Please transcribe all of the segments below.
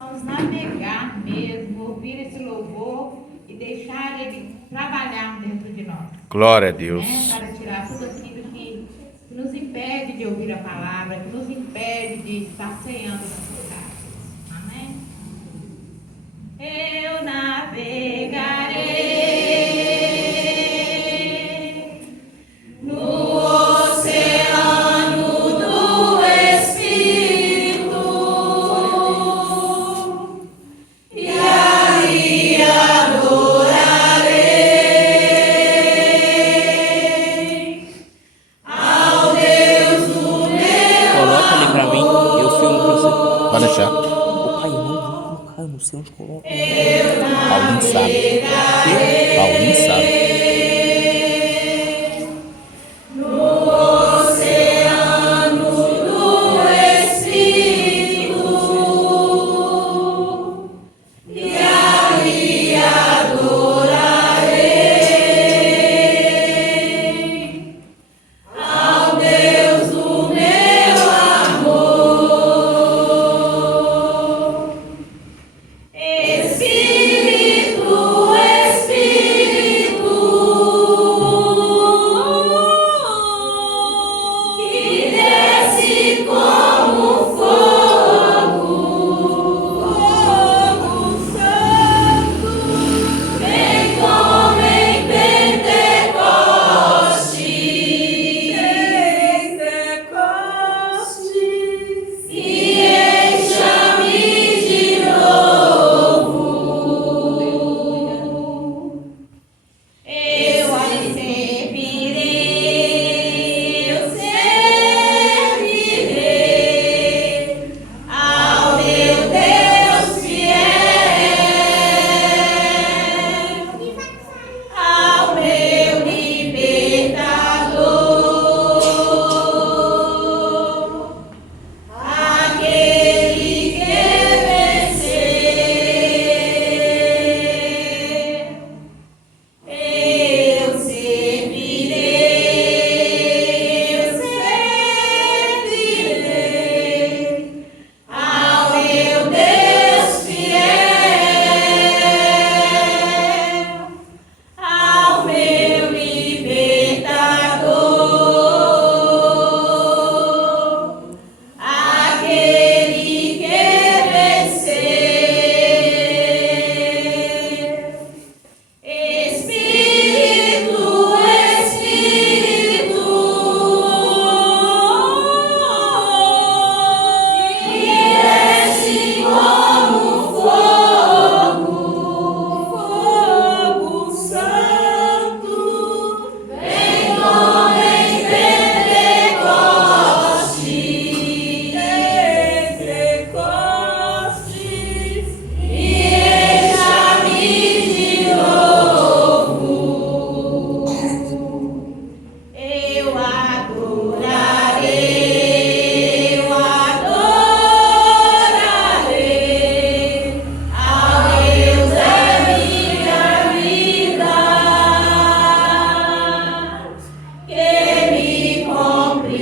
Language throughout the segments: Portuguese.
Vamos navegar mesmo, ouvir esse louvor e deixar ele trabalhar dentro de nós. Glória a Deus. Para tirar tudo aquilo que nos impede de ouvir a palavra, que nos impede de estar ceando nessa casa. Amém? Eu navegarei no oceano do Espírito e aí adorarei ao Deus do meu Coloca ali pra mim, eu filmo pra você. Pode deixar. Ô pai, não vou colocar, eu não sei onde coloca. Paulinho sabe. Paulinho sabe. oceano do Espírito e aí adorarei ao Deus do meu amor. Espírito, Espírito, que desce como fogo, fogo santo, vem como em Pentecostes, e encha-me de novo. Eu a servirei, eu servirei ao meu Deus fiel, ao meu libertador, aquele que vencer. Eu servirei ao meu Deus fiel, ao meu libertador, aquele que vencer. Espírito, Espírito, que desce como fogo, fogo santo, vem como em Pentecostes, e encha-me de novo. Eu adorarei ao Deus da minha vida, que me compreendeu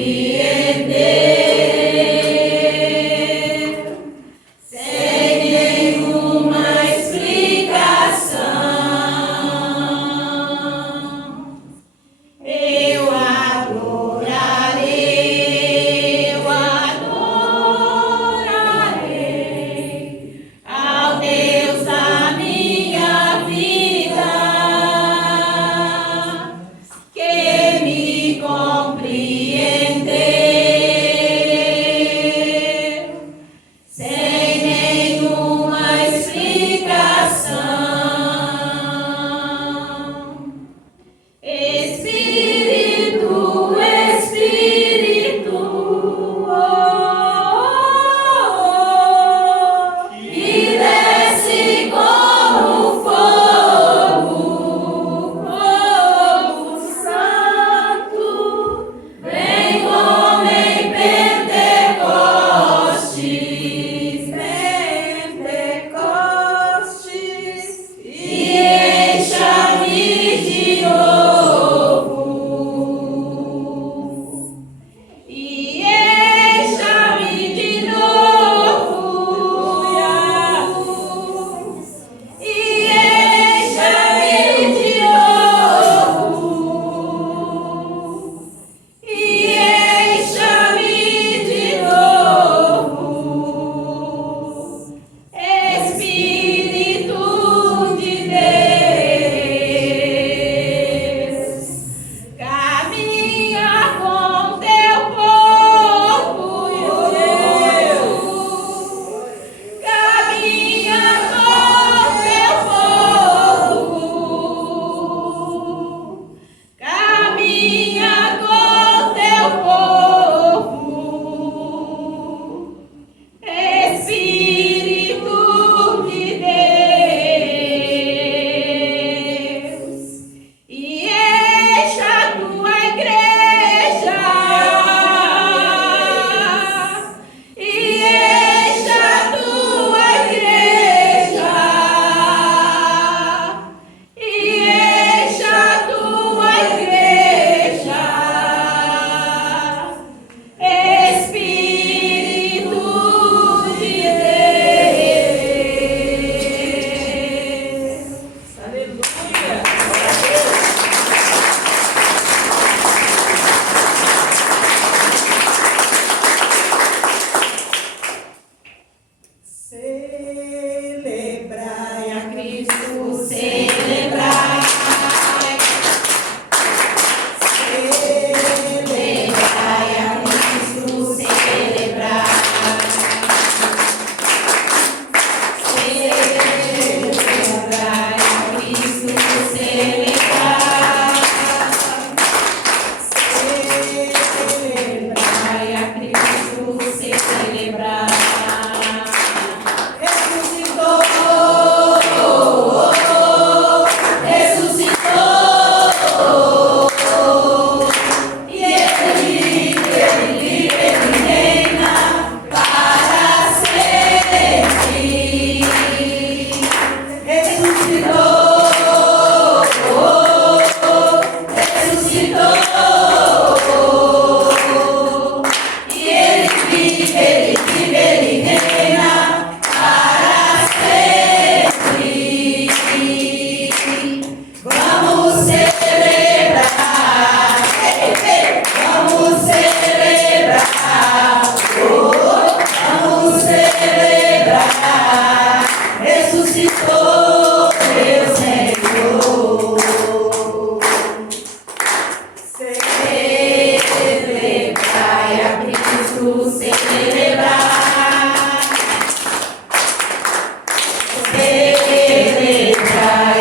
sem nenhuma explicação. Eu adorarei ao Deus da minha vida, que me compreendeu sem nenhuma explicação. Espírito, Espírito, que desce como fogo, fogo santo, vem como em Pentecostes, Pentecostes. Celebrai a Cristo, celebrai. Celebrai a Cristo, celebrai. Celebrai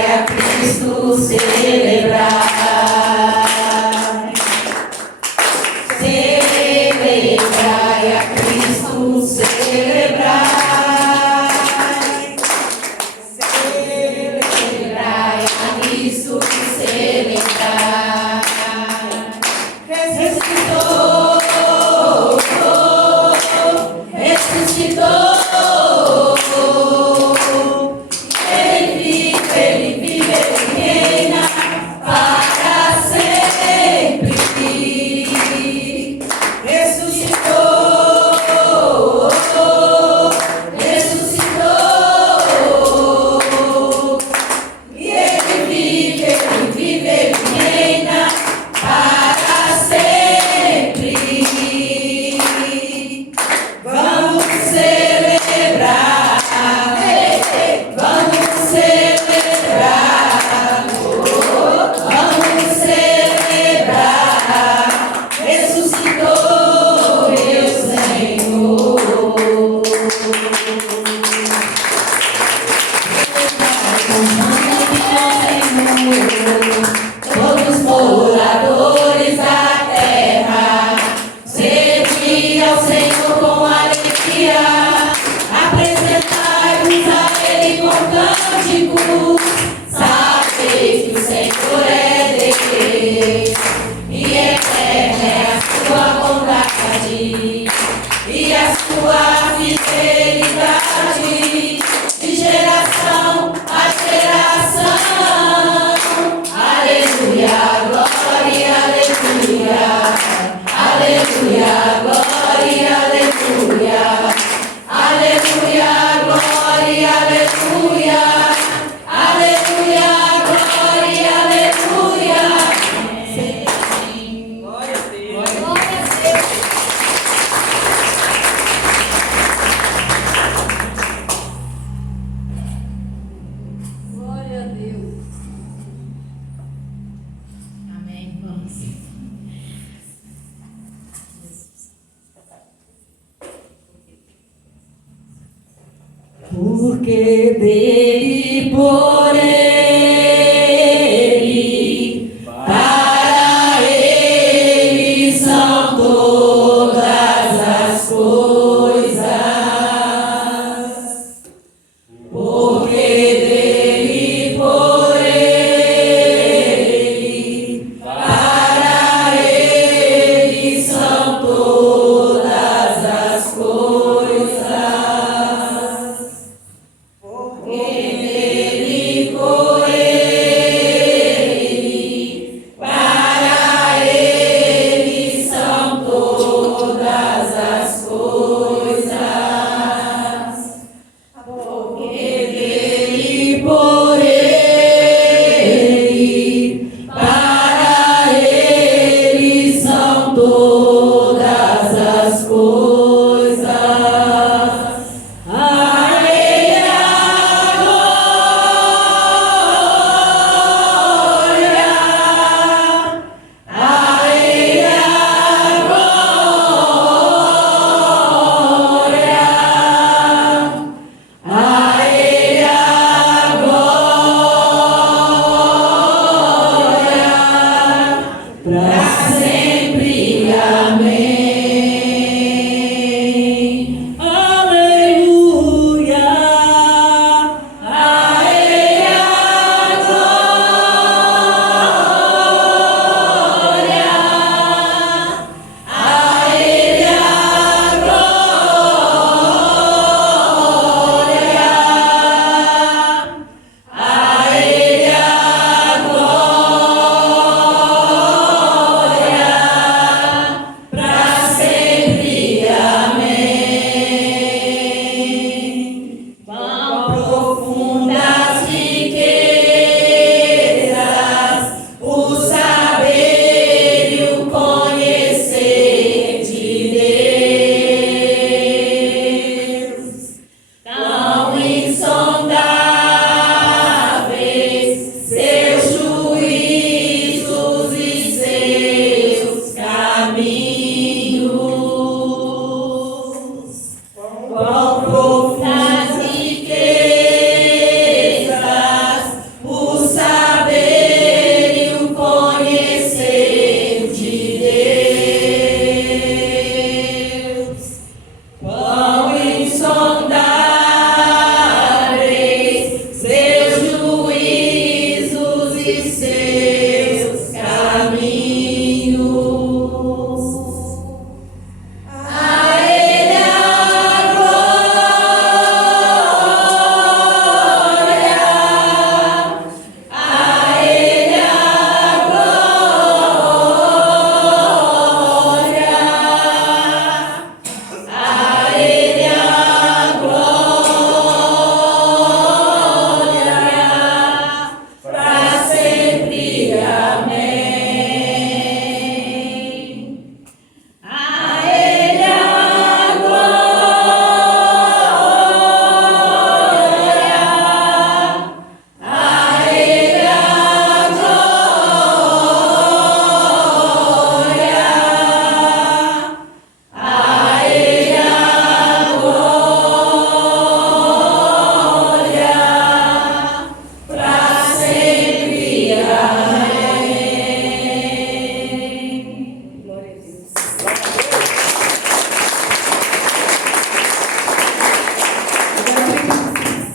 a Cristo, celebrai. Celebrai a Cristo, celebrai. Porque dele, por ele, para ele são todas as coisas. Porque dele, por ele, para ele são todas as coisas. Porque nele, por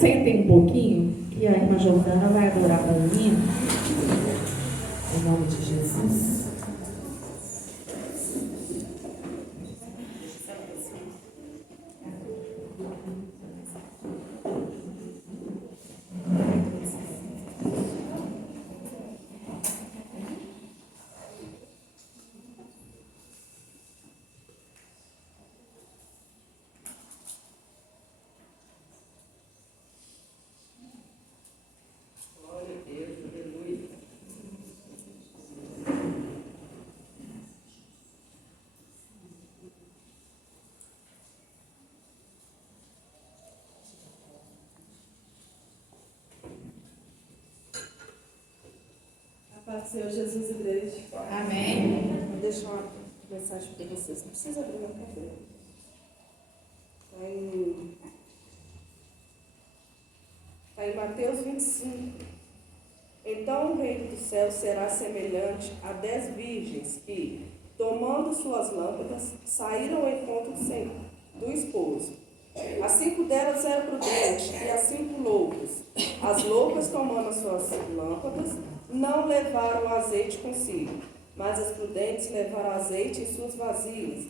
sentem um pouquinho e a irmã Jordana vai adorar a Paulinha. Em nome de Jesus. Paz do Senhor Jesus, igreja. Amém. Vou deixar uma mensagem para vocês. Não precisa abrir meu cabelo. Está em Mateus 25. Então o reino do céu será semelhante a 10 virgens que, tomando suas lâmpadas, saíram ao encontro do esposo. As 5 delas eram prudentes e as 5 loucas. As loucas, tomando as suas lâmpadas, não levaram azeite consigo, mas as prudentes levaram azeite em suas vasilhas,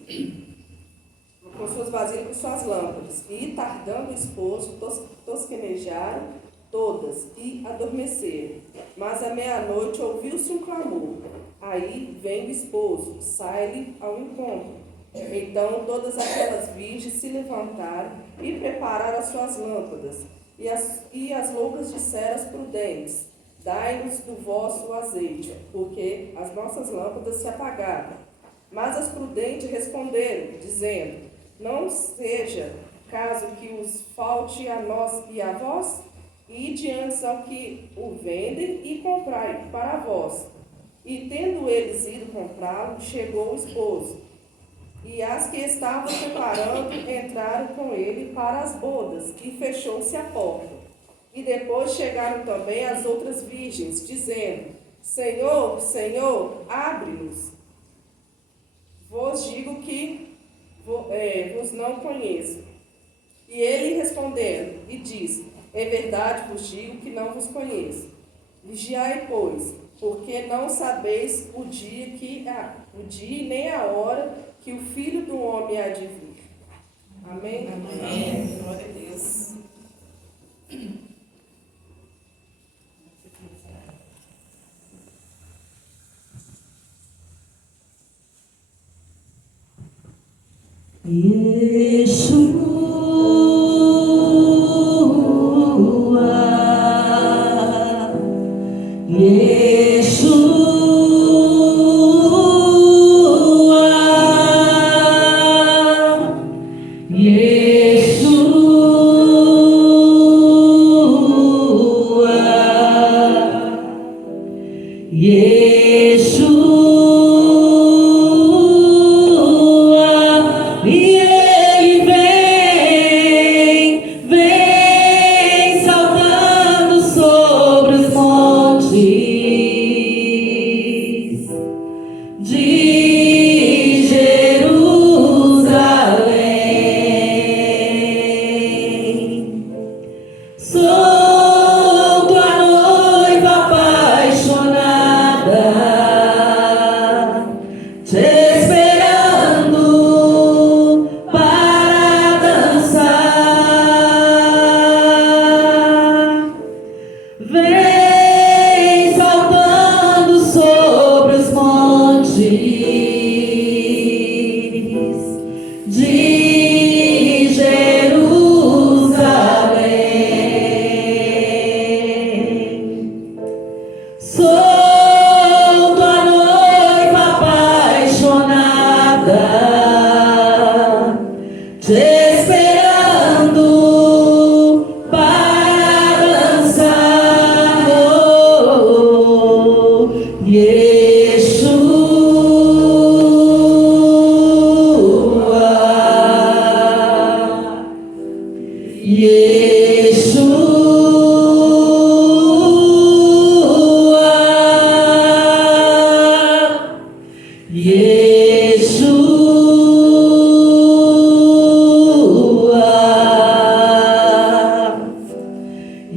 com suas lâmpadas. E, tardando o esposo, tosquenejaram todas e adormeceram. Mas à meia-noite ouviu-se um clamor. Aí vem o esposo, sai-lhe ao encontro. Então todas aquelas virgens se levantaram e prepararam as suas lâmpadas. E as loucas disseram às prudentes: dai-nos do vosso azeite, porque as nossas lâmpadas se apagaram. Mas as prudentes responderam, dizendo: não seja caso que os falte a nós e a vós? Ide antes ao que o vendem e comprai para vós. E tendo eles ido comprá-lo, chegou o esposo. E as que estavam preparando entraram com ele para as bodas, e fechou-se a porta. E depois chegaram também as outras virgens, dizendo: Senhor, Senhor, abre-nos. Vos digo que vos não conheço. E ele respondendo, e disse: em verdade vos digo que não vos conheço. Vigiai, pois, porque não sabeis o dia e nem a hora que o Filho do Homem há de vir. Amém? Amém. Glória a Deus.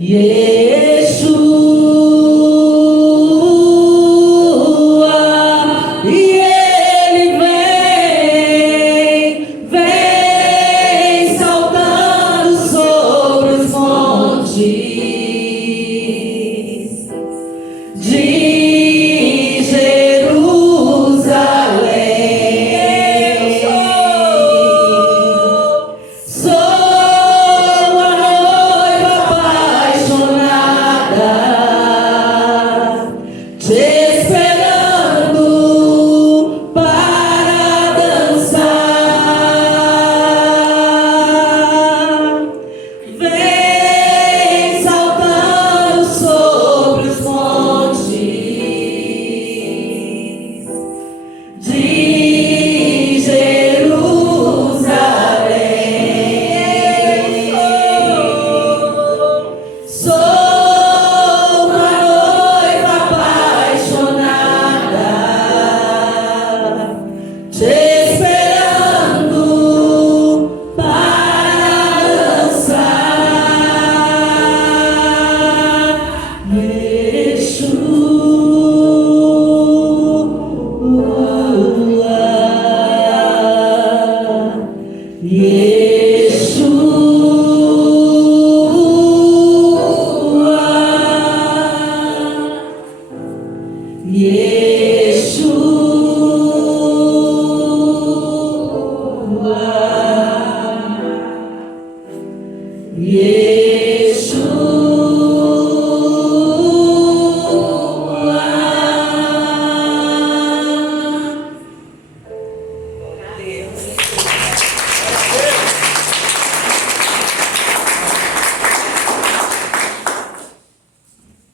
e Ele vem saltando sobre os montes de Jerusalém. Sou a noiva apaixonada, te esperando para dançar. Vem saltando sobre os montes de Jerusalém. Sou uma noiva apaixonada, te esperando para dançar.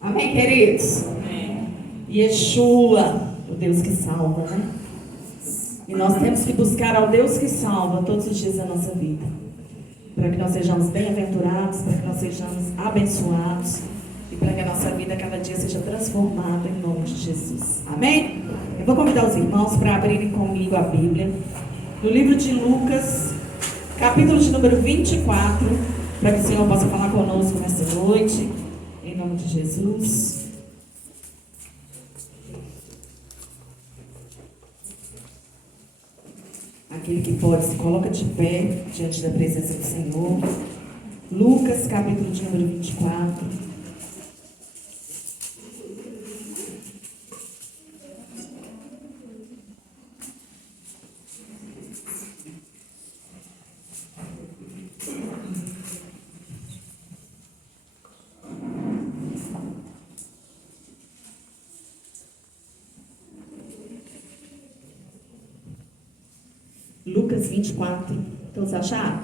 Amém, queridos? Yeshua, o Deus que salva, né? E nós temos que buscar ao Deus que salva todos os dias da nossa vida, para que nós sejamos bem-aventurados, para que nós sejamos abençoados e para que a nossa vida cada dia seja transformada em nome de Jesus. Amém? Eu vou convidar os irmãos para abrirem comigo a Bíblia no livro de Lucas, capítulo de número 24, para que o Senhor possa falar conosco nessa noite, em nome de Jesus. Aquele que pode se coloca de pé diante da presença do Senhor. Lucas, capítulo de número 24. Lucas 24, todos acharam?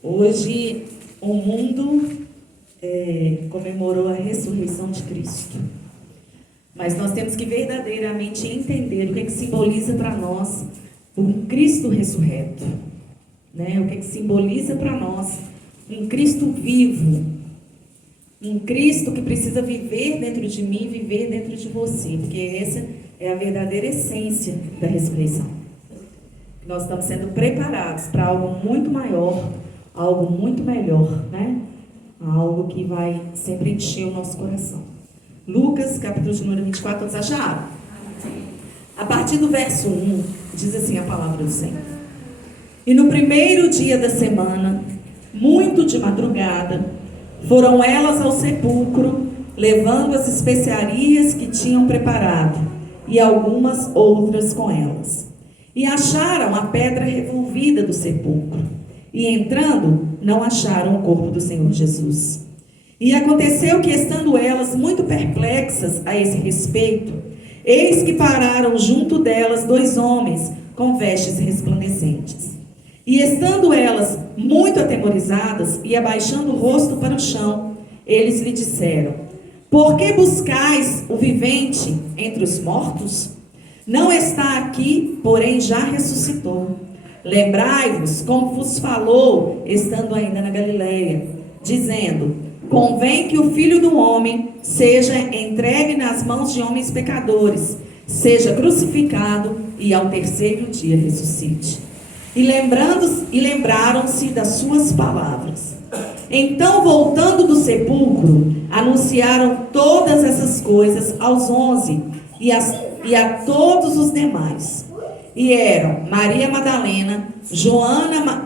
Hoje o mundo comemorou a ressurreição de Cristo. Mas nós temos que verdadeiramente entender o que simboliza para nós um Cristo ressurreto. Né? O que simboliza para nós um Cristo vivo. Um Cristo que precisa viver dentro de mim, viver dentro de você. Porque essa é a verdadeira essência da ressurreição. Nós estamos sendo preparados para algo muito maior, algo muito melhor, né? Algo que vai sempre encher o nosso coração. Lucas, capítulo de número 24, todos acharam? A partir do verso 1, diz assim a palavra do Senhor. E no primeiro dia da semana, muito de madrugada, foram elas ao sepulcro, levando as especiarias que tinham preparado, e algumas outras com elas. E acharam a pedra revolvida do sepulcro. E entrando, não acharam o corpo do Senhor Jesus. E aconteceu que, estando elas muito perplexas a esse respeito, eis que pararam junto delas 2 homens com vestes resplandecentes. E estando elas muito atemorizadas e abaixando o rosto para o chão, eles lhe disseram: por que buscais o vivente entre os mortos? Não está aqui, porém já ressuscitou. Lembrai-vos como vos falou, estando ainda na Galileia, dizendo: convém que o Filho do Homem seja entregue nas mãos de homens pecadores, seja crucificado e ao terceiro dia ressuscite. E lembraram-se das suas palavras. Então, voltando do sepulcro, anunciaram todas essas coisas aos 11 e a todos os demais. E eram Maria Madalena, Joana,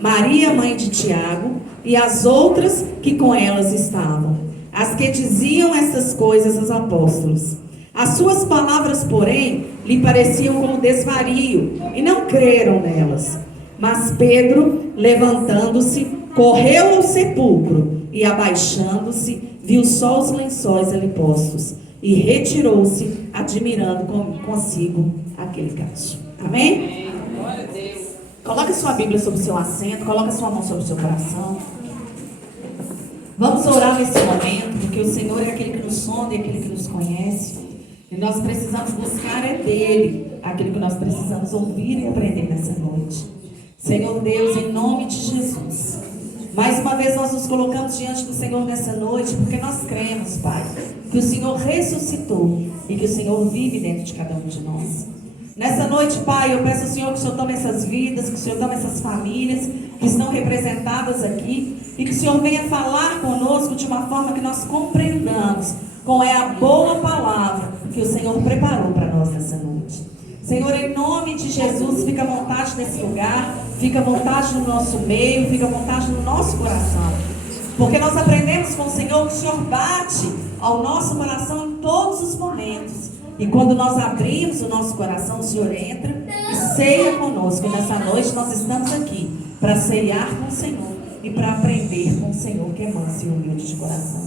Maria, mãe de Tiago, e as outras que com elas estavam, as que diziam essas coisas aos apóstolos. As suas palavras, porém, lhe pareciam como desvario, e não creram nelas. Mas Pedro, levantando-se, correu ao sepulcro, e abaixando-se, viu só os lençóis ali postos, e retirou-se, admirando consigo aquele caso. Amém? Glória a Deus. Coloque sua Bíblia sobre o seu assento, coloque sua mão sobre o seu coração. Vamos orar nesse momento, porque o Senhor é aquele que nos sonda e aquele que nos conhece. E nós precisamos buscar é dele aquilo que nós precisamos ouvir e aprender nessa noite. Senhor Deus, em nome de Jesus, mais uma vez nós nos colocamos diante do Senhor nessa noite, porque nós cremos, Pai, que o Senhor ressuscitou e que o Senhor vive dentro de cada um de nós. Nessa noite, Pai, eu peço ao Senhor que o Senhor tome essas vidas, que o Senhor tome essas famílias que estão representadas aqui e que o Senhor venha falar conosco de uma forma que nós compreendamos qual é a boa palavra que o Senhor preparou para nós nessa noite. Senhor, em nome de Jesus, fica à vontade nesse lugar, fica à vontade no nosso meio, fica à vontade no nosso coração. Porque nós aprendemos com o Senhor que o Senhor bate ao nosso coração em todos os momentos. E quando nós abrimos o nosso coração, o Senhor entra e ceia conosco. Nessa noite nós estamos aqui para ceiar com o Senhor e para aprender com o Senhor, que é manso e humilde de coração.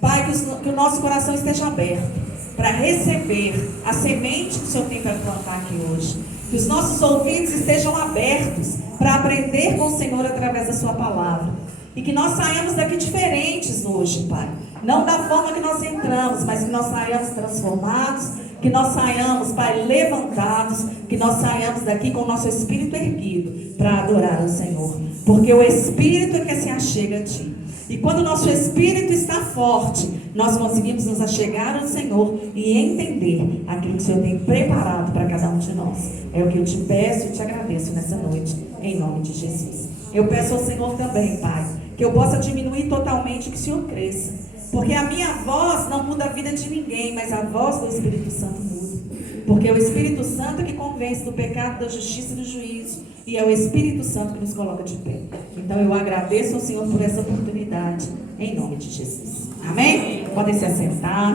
Pai, que o nosso coração esteja aberto para receber a semente que o Senhor tem para plantar aqui hoje. Que os nossos ouvidos estejam abertos para aprender com o Senhor através da sua palavra. E que nós saiamos daqui diferentes hoje, Pai. Não da forma que nós entramos, mas que nós saiamos transformados, que nós saiamos, Pai, levantados, que nós saiamos daqui com o nosso espírito erguido para adorar o Senhor. Porque o Espírito é que se achega a Ti. E quando o nosso espírito está forte, nós conseguimos nos achegar ao Senhor e entender aquilo que o Senhor tem preparado para cada um de nós. É o que eu te peço e te agradeço nessa noite, em nome de Jesus. Eu peço ao Senhor também, Pai, que eu possa diminuir totalmente, que o Senhor cresça. Porque a minha voz não muda a vida de ninguém, mas a voz do Espírito Santo muda. Porque é o Espírito Santo que convence do pecado, da justiça e do juízo. E é o Espírito Santo que nos coloca de pé. Então eu agradeço ao Senhor por essa oportunidade, em nome de Jesus. Amém? Podem se assentar.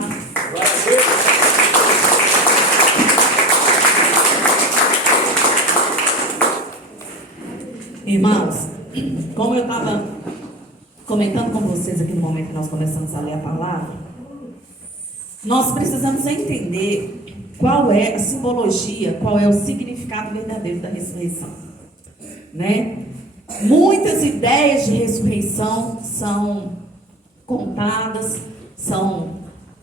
Irmãos, como eu estava comentando com vocês aqui no momento que nós começamos a ler a palavra, nós precisamos entender qual é a simbologia, qual é o significado verdadeiro da ressurreição, né? Muitas ideias de ressurreição são contadas, são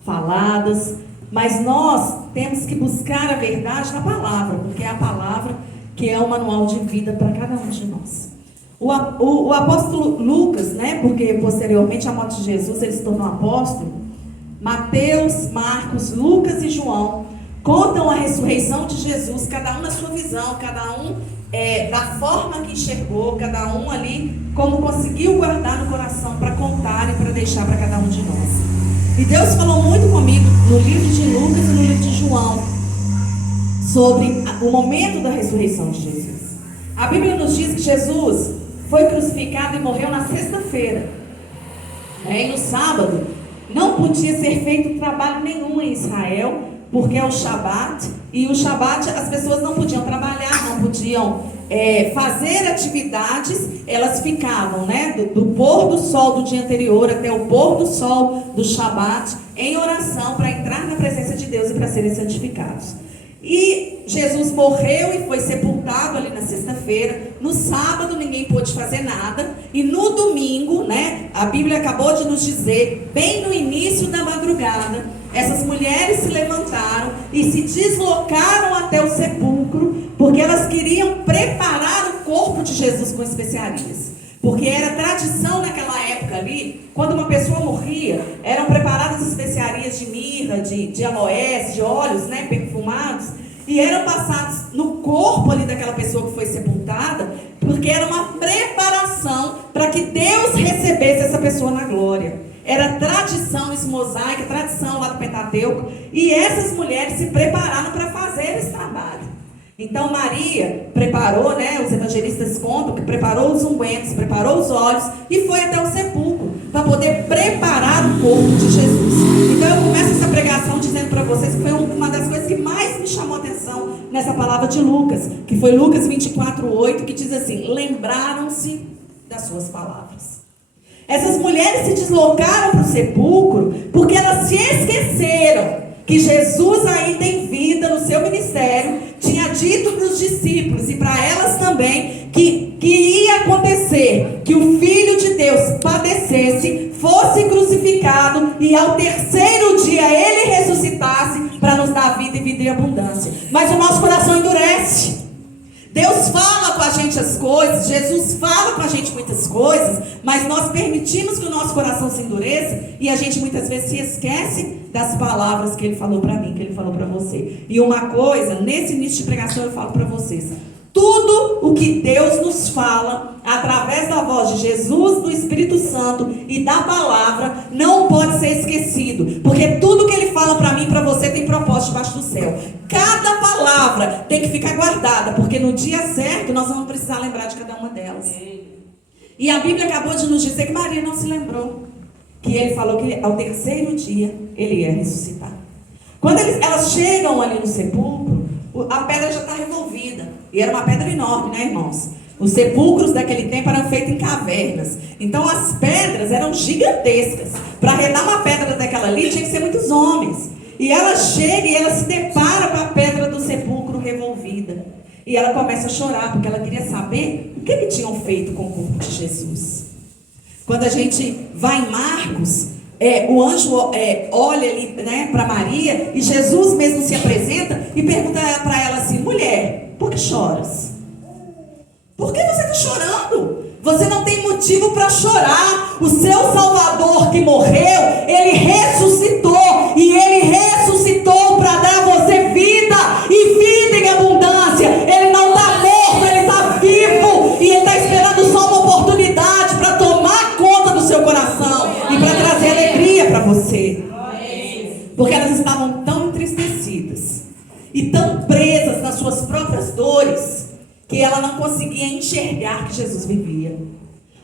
faladas, mas nós temos que buscar a verdade na palavra, porque é a palavra que é o manual de vida para cada um de nós. O apóstolo Lucas, né, porque posteriormente a morte de Jesus ele se tornou apóstolo, Mateus, Marcos, Lucas e João contam a ressurreição de Jesus, cada um na sua visão, cada um da forma que enxergou, cada um ali como conseguiu guardar no coração para contar e para deixar para cada um de nós. E Deus falou muito comigo no livro de Lucas e no livro de João sobre o momento da ressurreição de Jesus. A Bíblia nos diz que Jesus foi crucificado e morreu na sexta-feira. E no sábado não podia ser feito trabalho nenhum em Israel, porque é o Shabat, e o Shabat as pessoas não podiam trabalhar, não podiam fazer atividades, elas ficavam, né, do pôr do sol do dia anterior até o pôr do sol do Shabat, em oração para entrar na presença de Deus e para serem santificados. E Jesus morreu e foi sepultado ali na sexta-feira. No sábado ninguém pôde fazer nada. E no domingo, né, a Bíblia acabou de nos dizer, bem no início da madrugada, essas mulheres se levantaram e se deslocaram até o sepulcro, porque elas queriam preparar o corpo de Jesus com especiarias. Porque era tradição naquela época ali, quando uma pessoa morria, eram preparadas especiarias de mirra, de aloés, de óleos, né, perfumados, e eram passados no corpo ali daquela pessoa que foi sepultada, porque era uma preparação para que Deus Deus recebesse essa pessoa na glória. Era tradição esse mosaico, tradição lá do Pentateuco. E essas mulheres se prepararam para fazer esse trabalho. Então Maria preparou, né, os evangelistas contam que preparou os ungüentos, preparou os óleos e foi até o sepulcro para poder preparar o corpo de Jesus. Então eu começo essa pregação dizendo para vocês que foi uma das coisas que mais me chamou a atenção nessa palavra de Lucas, que foi Lucas 24:8, que diz assim: lembraram-se das suas palavras. Essas mulheres se deslocaram para o sepulcro porque elas se esqueceram que Jesus ainda em vida no seu ministério tinha dito para os discípulos e para elas também que ia acontecer, que o Filho de Deus padecesse, fosse crucificado e ao terceiro dia ele ressuscitasse para nos dar vida e vida em abundância. Mas o nosso coração endurece. Deus fala com a gente as coisas, Jesus fala com a gente muitas coisas, mas nós permitimos que o nosso coração se endureça e a gente muitas vezes se esquece das palavras que Ele falou para mim, que Ele falou para você. E uma coisa, nesse início de pregação eu falo para vocês: tudo o que Deus nos fala, através da voz de Jesus, do Espírito Santo e da palavra, não pode ser esquecido. Porque tudo que Ele fala para mim e para você tem propósito debaixo do céu. Cada palavra tem que ficar guardada, porque no dia certo nós vamos precisar lembrar de cada uma delas. E a Bíblia acabou de nos dizer que Maria não se lembrou, que Ele falou que ao terceiro dia Ele ia ressuscitar. Quando elas chegam ali no sepulcro, a pedra já está revolvida. E era uma pedra enorme, né, irmãos? Os sepulcros daquele tempo eram feitos em cavernas. Então as pedras eram gigantescas. Para arredar uma pedra daquela ali, tinha que ser muitos homens. E ela chega e ela se depara com a pedra do sepulcro revolvida. E ela começa a chorar, porque ela queria saber o que tinham feito com o corpo de Jesus. Quando a gente vai em Marcos, o anjo olha ali, né, para Maria, e Jesus mesmo se apresenta e pergunta para ela assim: mulher, por que choras? Por que você está chorando? Você não tem motivo para chorar. O seu Salvador que morreu, Ele ressuscitou. E Ele ressuscitou para dar a você vida e vida em abundância. Ele não está morto, Ele está vivo. E Ele está esperando só uma oportunidade para tomar conta do seu coração e para trazer alegria para você. Porque elas estavam tão entristecidas e tão presas nas suas próprias dores que ela não conseguia enxergar que Jesus vivia.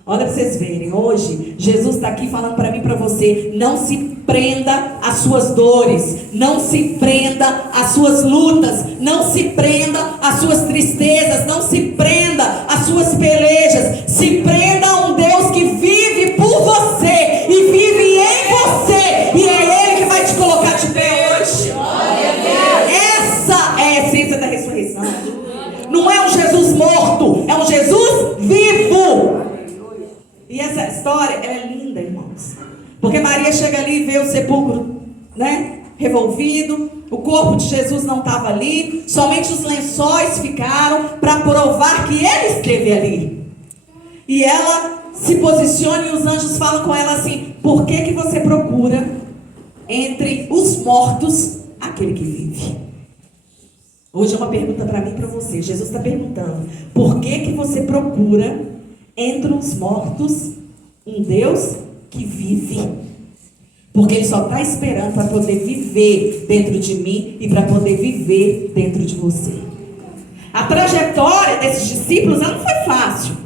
Olha para vocês verem, hoje Jesus está aqui falando para mim e para você: não se prenda às suas dores, não se prenda às suas lutas, não se prenda às suas tristezas, não se prenda às suas pelejas, se prenda a um Deus que vive por você e vive em você, e é Ele que vai te colocar de pé hoje. Essa é a essência da ressurreição. Não é um Jesus morto, é um Jesus vivo. E essa história, ela é linda, irmãos. Porque Maria chega ali e vê o sepulcro, né, revolvido. O corpo de Jesus não estava ali. Somente os lençóis ficaram para provar que Ele esteve ali. E ela se posiciona e os anjos falam com ela assim: por que você procura entre os mortos aquele que vive? Hoje é uma pergunta para mim e para você. Jesus está perguntando: por que você procura entre os mortos um Deus que vive? Porque Ele só está esperando para poder viver dentro de mim e para poder viver dentro de você. A trajetória desses discípulos não foi fácil.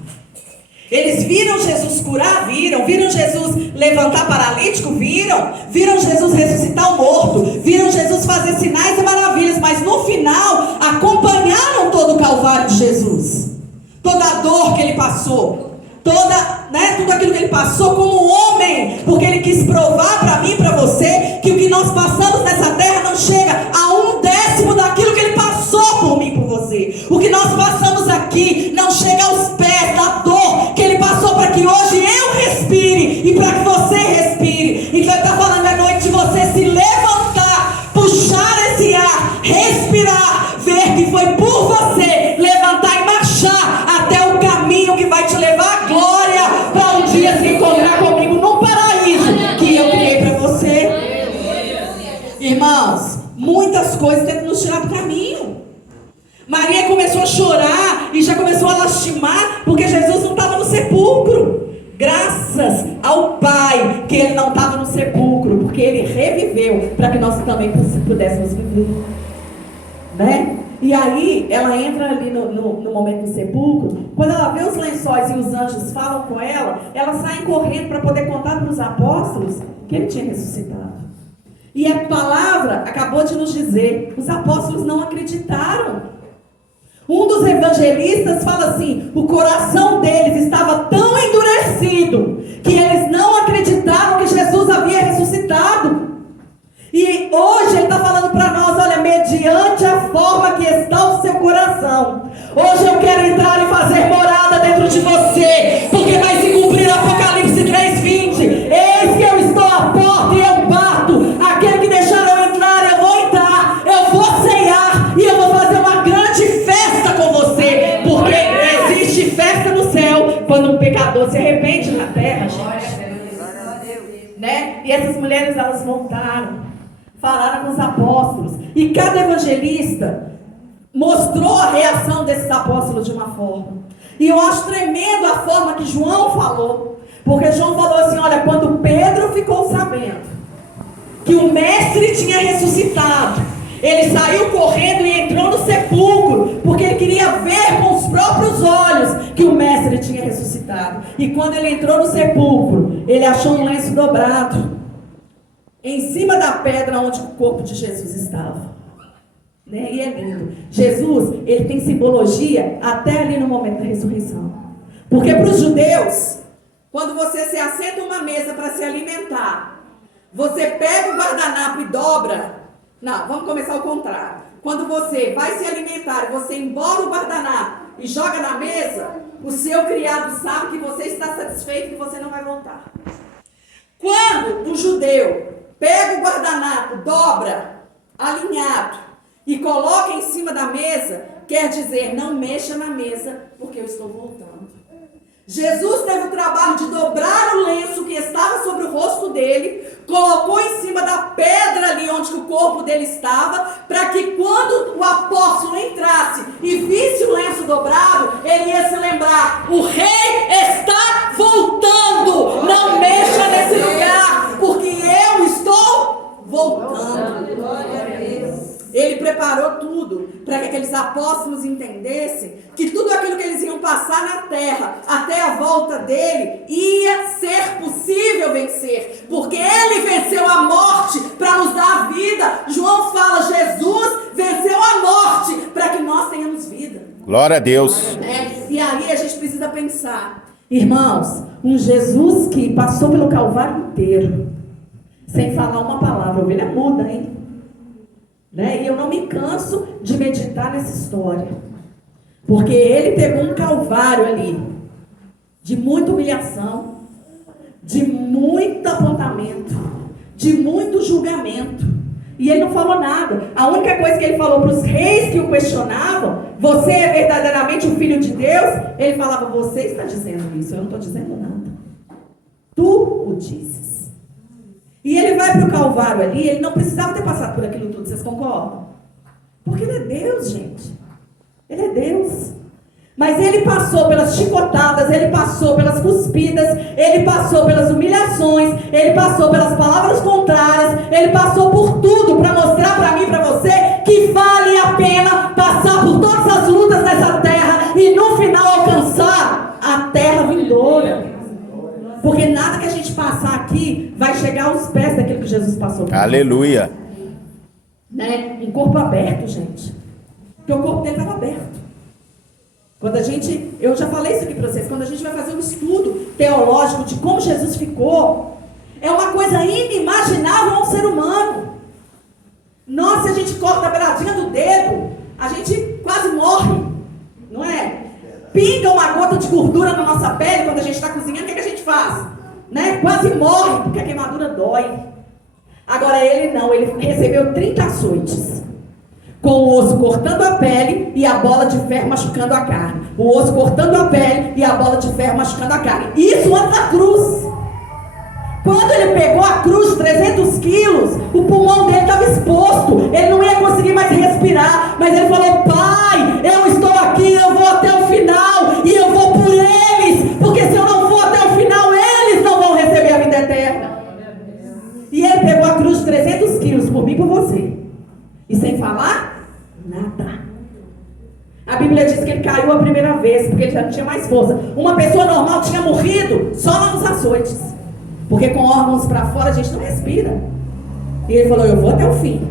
Eles viram Jesus curar, viram Jesus levantar paralítico, viram Jesus ressuscitar o morto, viram Jesus fazer sinais e maravilhas, mas no final acompanharam todo o calvário de Jesus, toda a dor que Ele passou, tudo aquilo que Ele passou como homem, porque Ele quis provar para mim e para você que o que nós passamos nessa terra não chega a 1/10 daquilo que Ele passou por mim e por você. O que nós passamos aqui não chega aos pés da dor que Ele passou para que hoje eu respire e para que você respire. Então Ele está falando à noite de você se levantar, puxar esse ar, respirar, ver que foi por você, levantar e marchar até o caminho que vai te levar à glória, para um dia se encontrar comigo no paraíso que eu criei para você. Irmãos, muitas coisas têm que nos tirar do caminho. Maria começou a chorar e já começou a lastimar porque Jesus não estava no sepulcro. Graças graças ao Pai que ele não estava no sepulcro, porque ele reviveu para que nós também pudéssemos viver, né? E aí ela entra ali no momento do sepulcro. Quando ela vê os lençóis e os anjos falam com ela, ela sai correndo para poder contar para os apóstolos que ele tinha ressuscitado. E a palavra acabou de nos dizer, os apóstolos não acreditaram. Um dos evangelistas fala assim, o coração deles estava tão endurecido que eles não acreditavam que Jesus havia ressuscitado. E hoje ele está falando para nós, olha, mediante a forma que está o seu coração, hoje eu quero entrar e fazer morada dentro de você, porque vai se cumprir Apocalipse 3:20, eis que eu estou à porta e eu bato, aquele que deixar eu entrar, eu vou entrar, eu vou ceiar e eu vou fazer uma grande festa com você, porque existe festa no céu quando um pecador se arrepende na terra, gente, né? E essas mulheres, elas voltaram, falaram com os apóstolos, e cada evangelista mostrou a reação desses apóstolos de uma forma. E eu acho tremendo a forma que João falou, porque João falou assim, olha, quando Pedro ficou sabendo que o mestre tinha ressuscitado, ele saiu correndo e entrou no sepulcro, porque ele queria ver com os próprios olhos que o mestre tinha ressuscitado. E quando ele entrou no sepulcro, ele achou um lenço dobrado em cima da pedra onde o corpo de Jesus estava, né? E é lindo. Jesus, ele tem simbologia até ali no momento da ressurreição. Porque para os judeus, quando você se assenta uma mesa para se alimentar, você pega o guardanapo e dobra. Não, vamos começar ao contrário. Quando você vai se alimentar, você embola o guardanapo e joga na mesa, o seu criado sabe que você está satisfeito e que você não vai voltar. Quando o judeu pega o guardanapo, dobra, alinhado, e coloca em cima da mesa, quer dizer, não mexa na mesa, porque eu estou voltando. Jesus teve o trabalho de dobrar o lenço que estava sobre o rosto dele, colocou em cima da pedra ali onde o corpo dele estava, para que quando o apóstolo entrasse e visse o lenço dobrado, ele ia se lembrar, o rei está voltando, não mexa nesse lugar, porque eu estou voltando. Ele preparou tudo para que aqueles apóstolos entendessem que tudo aquilo que eles iam passar na terra até a volta dele ia ser possível vencer, porque ele venceu a morte para nos dar vida. João fala, Jesus venceu a morte para que nós tenhamos vida. Glória a Deus. E aí a gente precisa pensar, irmãos, um Jesus que passou pelo Calvário inteiro, sem falar uma palavra, a ovelha muda, hein? Né? E eu não me canso de meditar nessa história, porque ele pegou um calvário ali, de muita humilhação, de muito apontamento, de muito julgamento, e ele não falou nada. A única coisa que ele falou para os reis que o questionavam, você é verdadeiramente o filho de Deus? Ele falava, você está dizendo isso, eu não estou dizendo nada, tu o dizes. E ele vai para o Calvário ali, ele não precisava ter passado por aquilo tudo, vocês concordam? Porque ele é Deus, gente. Ele é Deus. Mas ele passou pelas chicotadas, ele passou pelas cuspidas, ele passou pelas humilhações, ele passou pelas palavras contrárias, ele passou por tudo para mostrar para mim e para você que vale a pena passar por todas as lutas nessa terra e no final alcançar a terra vindoura. Porque nada que a gente passar aqui vai chegar aos pés daquilo que Jesus passou. Aleluia. Né? Um corpo aberto, gente. Porque o corpo dele estava aberto. Quando a gente, eu já falei isso aqui para vocês, quando a gente vai fazer um estudo teológico de como Jesus ficou, é uma coisa inimaginável a um ser humano. Nossa, se a gente corta a beiradinha do dedo, a gente quase morre, não é? Pinga uma gota de gordura na nossa pele quando a gente está cozinhando, o que a gente faz? Né? Quase morre, porque a queimadura dói. Agora ele não, ele recebeu 30 açoites, com o osso cortando a pele e a bola de ferro machucando a carne. O osso cortando a pele e a bola de ferro machucando a carne. Isso antes da cruz. Quando ele pegou a cruz, 300 quilos, o pulmão dele estava exposto. Ele não ia conseguir mais respirar. Mas ele falou, Pai, eu estou aqui, eu vou até o final. E eu vou por eles. Porque se eu não for até o final, eles não por mim e por você. E sem falar nada. A Bíblia diz que ele caiu a primeira vez, porque ele já não tinha mais força. Uma pessoa normal tinha morrido só lá nos açoites. Porque com órgãos para fora a gente não respira. E ele falou, eu vou até o fim.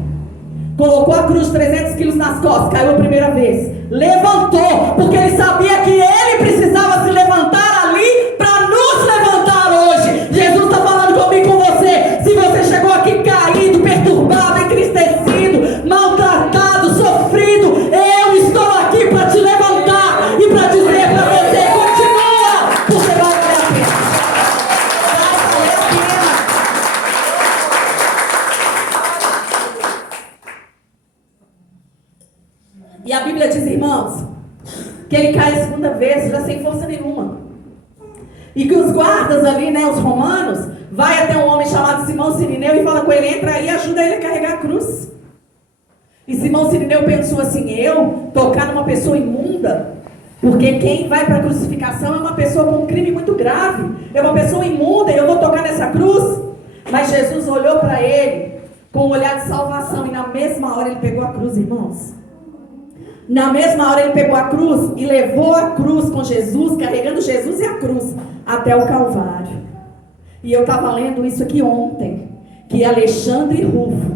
Colocou a cruz de 300 quilos nas costas, caiu a primeira vez. Levantou, porque ele sabia que ele precisava se levantar ali para nos levantar hoje. Jesus está falando comigo e com você. Se você chegou aqui caído, perturbado, entristecido, maltratado, sofrido, eu estou aqui para te levantar e para dizer para você, continua, porque vai valer a pena. Vai valer a pena. E a Bíblia diz, irmãos, que ele cai a segunda vez, já sem força nenhuma. E que os guardas ali, né, os romanos, vai até um homem chamado Simão Sirineu e fala com ele, entra aí e ajuda ele a carregar a cruz. E Simão Sirineu pensou assim, eu tocar numa pessoa imunda? Porque quem vai para a crucificação é uma pessoa com um crime muito grave. É uma pessoa imunda e eu vou tocar nessa cruz? Mas Jesus olhou para ele com um olhar de salvação e na mesma hora ele pegou a cruz, irmãos. Na mesma hora ele pegou a cruz e levou a cruz com Jesus, carregando Jesus e a cruz até o Calvário. E eu estava lendo isso aqui ontem, que Alexandre e Rufo,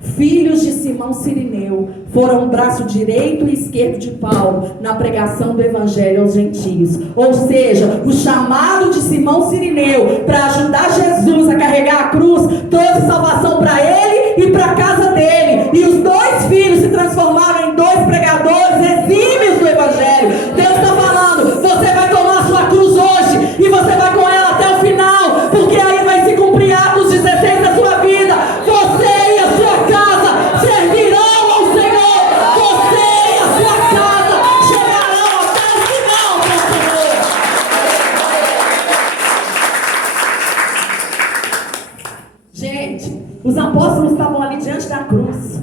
filhos de Simão Sirineu, foram o braço direito e esquerdo de Paulo na pregação do evangelho aos gentios. Ou seja, o chamado de Simão Sirineu para ajudar Jesus a carregar a cruz trouxe salvação para ele e para a casa dele. E os dois filhos se transformaram em dois pregadores exímios do evangelho. Deus está falando, você vai tomar a sua cruz hoje e você vai com ela até o final, porque aí vai se cumprir Atos 16 da sua vida. Você e a sua casa servirão ao Senhor. Você e a sua casa chegarão até o final do Senhor. Gente, os apóstolos estavam ali diante da cruz,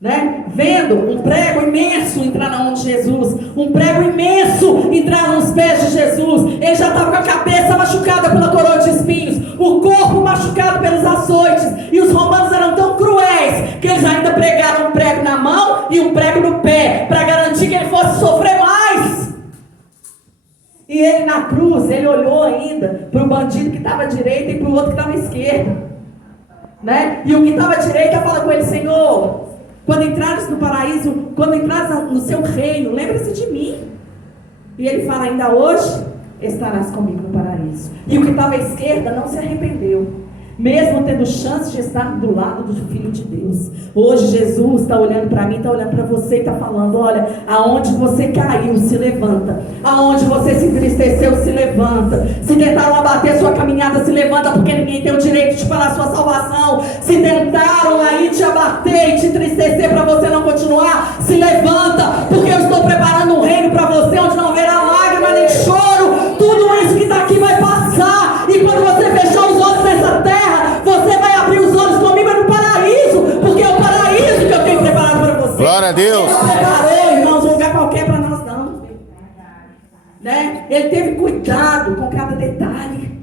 né? Vendo um prego imenso entrar na mão de Jesus, um prego imenso entrar nos pés de Jesus. Ele já estava com a cabeça machucada pela coroa de espinhos, o corpo machucado pelos açoites, e os romanos eram tão cruéis que eles ainda pregaram um prego na mão e um prego no pé, para garantir que ele fosse sofrer mais. E ele na cruz, ele olhou ainda para o bandido que estava à direita e para o outro que estava à esquerda, né? E o que estava à direita fala com ele, Senhor, quando entrares no paraíso, quando entrares no seu reino, lembra-se de mim. E ele fala, ainda hoje estarás comigo no paraíso. E o que estava à esquerda não se arrependeu, mesmo tendo chance de estar do lado do Filho de Deus. Hoje Jesus está olhando para mim, está olhando para você e está falando, olha, aonde você caiu, se levanta. Aonde você se entristeceu, se levanta. Se tentaram abater a sua caminhada, se levanta, porque ninguém tem o direito de parar a sua salvação. Se tentaram aí te abater e te entristecer para você não continuar, se levanta, porque eu estou preparando um reino para você, onde não haverá lágrima nem choro. Tudo isso que está aqui vai passar, e quando você fechar os olhos nessa terra, você vai abrir os olhos comigo no paraíso, porque é o paraíso que eu tenho preparado para você. Glória a Deus. Ele não preparou, irmãos, um lugar qualquer para nós não, né? Ele teve cuidado com cada detalhe,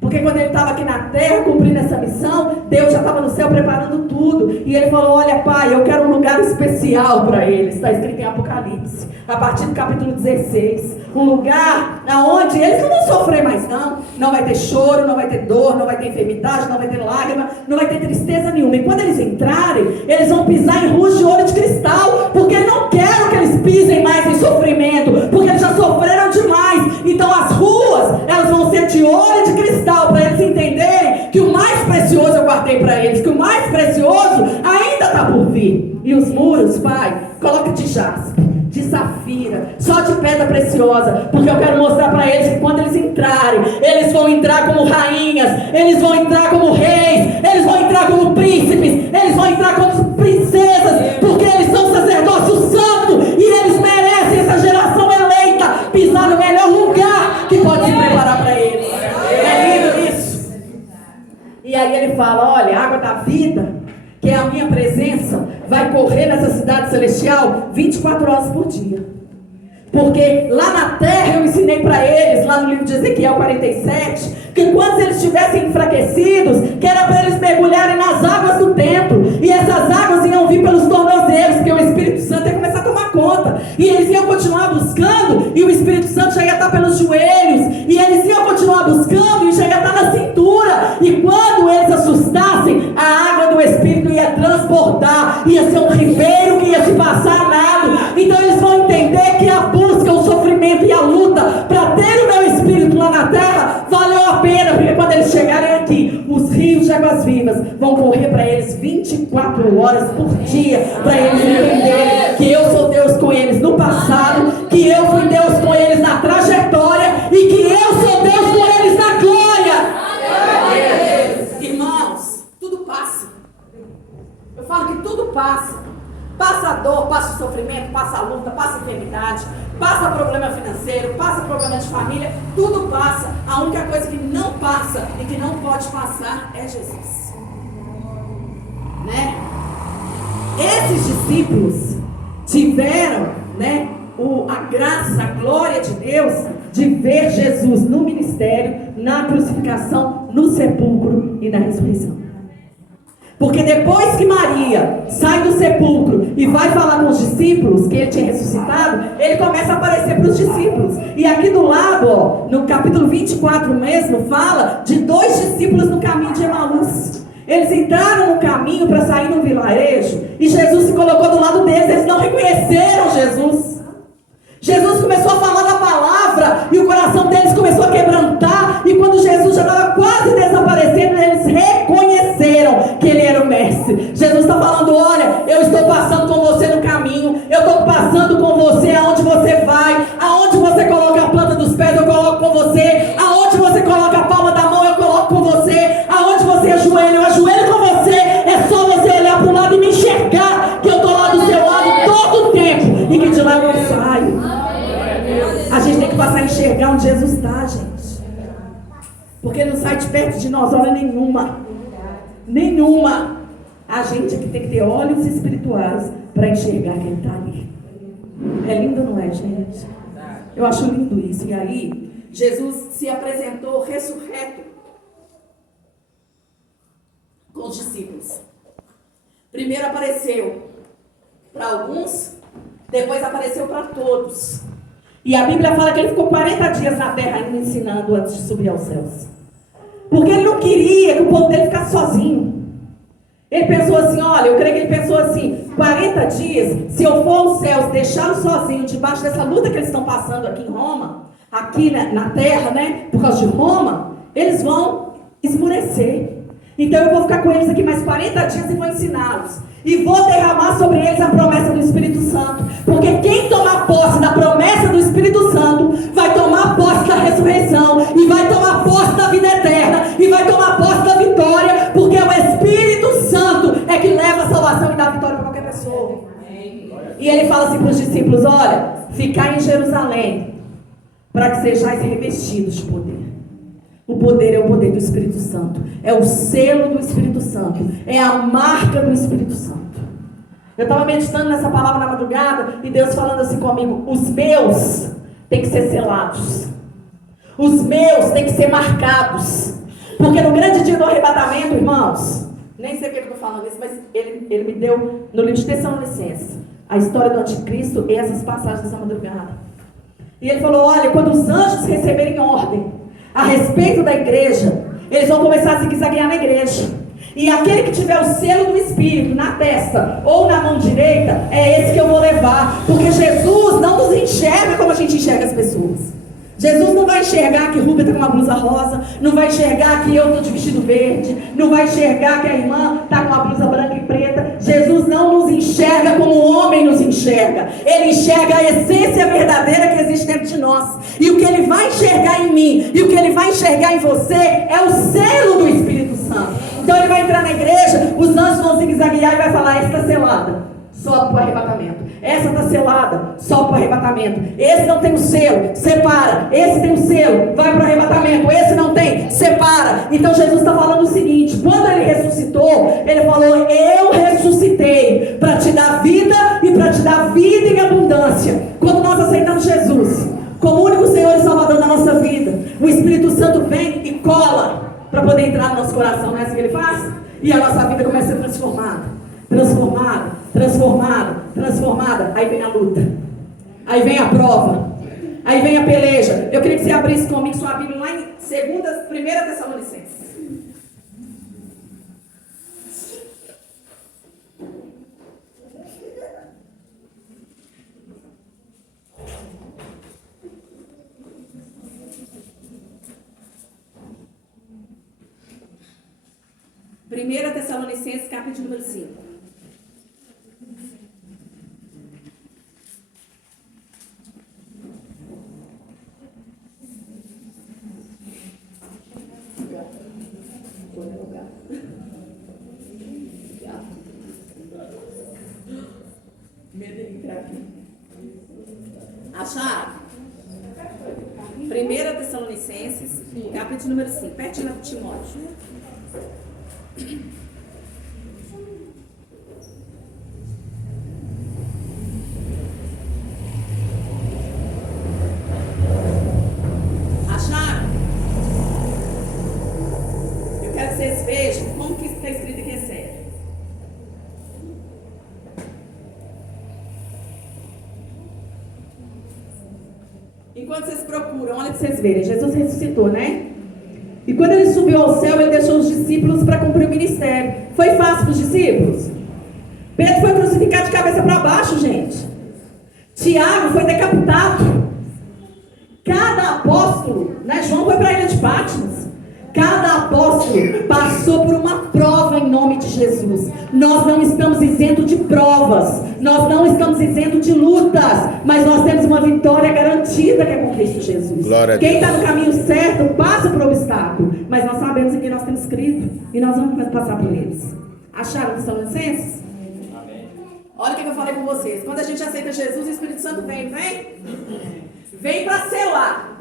porque quando ele estava aqui na terra cumprindo essa missão, Deus já estava no céu preparando tudo. E ele falou, olha pai, eu quero um lugar especial para eles. Está escrito em Apocalipse, a partir do capítulo 16. Um lugar onde eles não vão sofrer mais não. Não vai ter choro, não vai ter dor, não vai ter enfermidade, não vai ter lágrima, não vai ter tristeza nenhuma. E quando eles entrarem, eles vão pisar em ruas de ouro de cristal, porque eu não quero que eles pisem mais em sofrimento, porque eles já sofreram demais. Então as ruas, elas vão ser de ouro e de cristal, para eles entenderem que o mais precioso eu guardei para eles, que o mais precioso ainda está por vir. E os muros, pai, coloca de jaspe, de safira, só de pedra preciosa, porque eu quero mostrar para eles que quando eles entrarem, eles vão entrar como rainhas, eles vão entrar como reis, eles vão entrar como príncipes, eles vão entrar como princesas, porque eles são sacerdócio santo e eles merecem, essa geração eleita, pisar no melhor lugar que pode se preparar para eles. É lindo isso. E aí ele fala, olha, a água da vida, que é a minha presença, vai correr nessa cidade celestial 24 horas por dia. Porque lá na terra eu ensinei para eles, lá no livro de Ezequiel 47, que quando eles estivessem enfraquecidos, que era para eles mergulharem nas águas do templo, e essas águas iam vir pelos tornozelos, porque o Espírito Santo ia começar a tomar conta, e eles iam continuar buscando, e o Espírito Santo já ia estar pelos joelhos, e eles iam continuar buscando, e já ia estar na cintura, e quando eles assustassem, a água do Espírito ia transbordar, ia ser um ribeiro que ia se passar nada. Então eles vão entender que a busca, o sofrimento e a luta para ter o meu Espírito lá na terra valeu a pena, porque quando eles chegarem aqui, os rios de águas vivas vão correr para eles 24 horas por dia, para eles entenderem que eu sou Deus com eles no passado, que eu fui Deus com eles na trajetória e que eu sou Deus com eles na glória. Irmãos, tudo passa. Eu falo que tudo passa. Passa a dor, passa o sofrimento, passa a luta, passa a enfermidade, passa problema financeiro, passa problema de família, tudo passa. A única coisa que não passa e que não pode passar é Jesus. Né? Esses discípulos tiveram, né, a graça, a glória de Deus de ver Jesus no ministério, na crucificação, no sepulcro e na ressurreição. Porque depois que Maria sai do sepulcro e vai falar com os discípulos que ele tinha ressuscitado, ele começa a aparecer para os discípulos. E aqui do lado, ó, no capítulo 24 mesmo, fala de 2 discípulos no caminho de Emaús. Eles entraram no caminho para sair no vilarejo e Jesus se colocou do lado deles. Eles não reconheceram Jesus. Jesus começou a falar da palavra e o coração deles começou a quebrantar. E quando Jesus já estava quase desaparecendo, eles reconheceram que ele era o mestre. Jesus está falando: olha, eu estou passando com você no caminho, eu estou passando com você aonde você vai, aonde você coloca a planta dos pés, eu coloco com você, aonde você coloca a palma da mão, eu coloco com você, aonde você ajoelha, eu ajoelho com você. É só você olhar para o lado e me enxergar que eu estou lá do seu lado todo o tempo e que de lá eu não saio. A gente tem que passar a enxergar onde Jesus está, gente. Porque não sai de perto de nós hora nenhuma. Nenhuma. A gente aqui tem que ter olhos espirituais para enxergar quem está ali. É lindo, não é, gente? Eu acho lindo isso. E aí, Jesus se apresentou ressurreto com os discípulos. Primeiro apareceu para alguns, depois apareceu para todos. E a Bíblia fala que ele ficou 40 dias na terra ainda ensinando antes de subir aos céus. Porque ele não queria que o povo dele ficasse sozinho. Ele pensou assim, olha, eu creio que ele pensou assim, 40 dias, se eu for aos céus, deixá-los sozinhos debaixo dessa luta que eles estão passando aqui em Roma, aqui na terra, né, por causa de Roma, eles vão esmurecer. Então eu vou ficar com eles aqui mais 40 dias e vou ensiná-los. E vou derramar sobre eles a promessa do Espírito Santo. Porque quem tomar posse da promessa do Espírito Santo vai tomar posse da ressurreição. E vai tomar posse da vida eterna. E vai tomar posse da vitória. Porque o Espírito Santo é que leva a salvação e dá a vitória para qualquer pessoa. E ele fala assim para os discípulos: olha, ficai em Jerusalém para que sejais revestidos de poder. O poder é o poder do Espírito Santo. É o selo do Espírito Santo. É a marca do Espírito Santo. Eu estava meditando nessa palavra na madrugada e Deus falando assim comigo: os meus têm que ser selados. Os meus têm que ser marcados. Porque no grande dia do arrebatamento, irmãos, nem sei o que eu estou falando isso, mas ele me deu no livro de Tessalonicenses a história do anticristo e essas passagens dessa madrugada. E ele falou: olha, quando os anjos receberem ordem a respeito da igreja, eles vão começar a zigue-zaguear na igreja. E aquele que tiver o selo do Espírito na testa ou na mão direita, é esse que eu vou levar. Porque Jesus não nos enxerga como a gente enxerga as pessoas. Jesus não vai enxergar que Rubia está com uma blusa rosa, não vai enxergar que eu estou de vestido verde, não vai enxergar que a irmã está com uma blusa branca e preta. Jesus não nos enxerga como o homem nos enxerga. Ele enxerga a essência verdadeira que existe dentro de nós. E o que ele vai enxergar em mim e o que ele vai enxergar em você é o selo do Espírito Santo. Então ele vai entrar na igreja, os anjos vão zigue-zaguear e vai falar: essa está selada, sobe para o arrebatamento. Essa está selada, sobe para o arrebatamento. Esse não tem o selo, separa. Esse tem o selo, vai para o arrebatamento. Esse não tem, separa. Então Jesus está falando o seguinte: quando ele ressuscitou, ele falou: eu ressuscitei para te dar vida e para te dar vida em abundância. Quando nós aceitamos Jesus como único Senhor e Salvador da nossa vida, o Espírito Santo vem e cola para poder entrar no nosso coração, não é assim que ele faz? E a nossa vida começa a ser transformada. Transformada, transformada, transformada. Aí vem a luta. Aí vem a prova. Aí vem a peleja. Eu queria que você abrisse comigo sua Bíblia lá em 1 Tessalonicenses. Primeira Tessalonicenses, capítulo número 5. Acharam? Primeira Tessalonicenses, capítulo número 5, pertinho de Timóteo. Acharam? Eu quero que vocês vejam como que isso está escrito aqui é sério. Enquanto vocês procuram, olha que vocês verem, Jesus ressuscitou, né? E quando ele subiu ao céu, ele deixou os discípulos para cumprir o ministério. Foi fácil para os discípulos? Pedro foi crucificado de cabeça para baixo, gente. Tiago foi decapitado. Cada apóstolo, né? João foi para a ilha de Patmos. Cada apóstolo passou por uma prova em nome de Jesus. Nós não estamos isentos de provas. Nós não estamos isentos de lutas. Mas nós temos uma vitória garantida que é com Cristo Jesus. Quem está no caminho certo passa por obstáculo. Mas nós sabemos em que nós temos crido. E nós vamos passar por eles. Acharam Tessalonicenses? Olha o que eu falei com vocês. Quando a gente aceita Jesus, o Espírito Santo vem, vem? Vem para selar.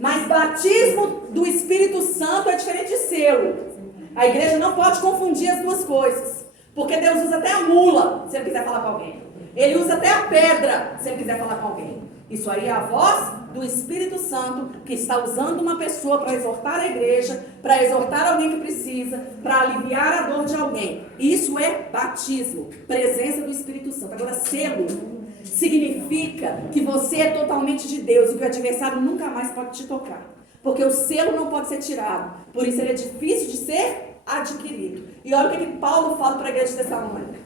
Mas batismo do Espírito Santo é diferente de selo. A igreja não pode confundir as duas coisas. Porque Deus usa até a mula, se ele quiser falar com alguém. Ele usa até a pedra, se ele quiser falar com alguém. Isso aí é a voz do Espírito Santo, que está usando uma pessoa para exortar a igreja, para exortar alguém que precisa, para aliviar a dor de alguém. Isso é batismo, presença do Espírito Santo. Agora, selo significa que você é totalmente de Deus e que o adversário nunca mais pode te tocar. Porque o selo não pode ser tirado. Por isso ele é difícil de ser adquirido. E olha o que Paulo fala para a igreja de Tessalônica.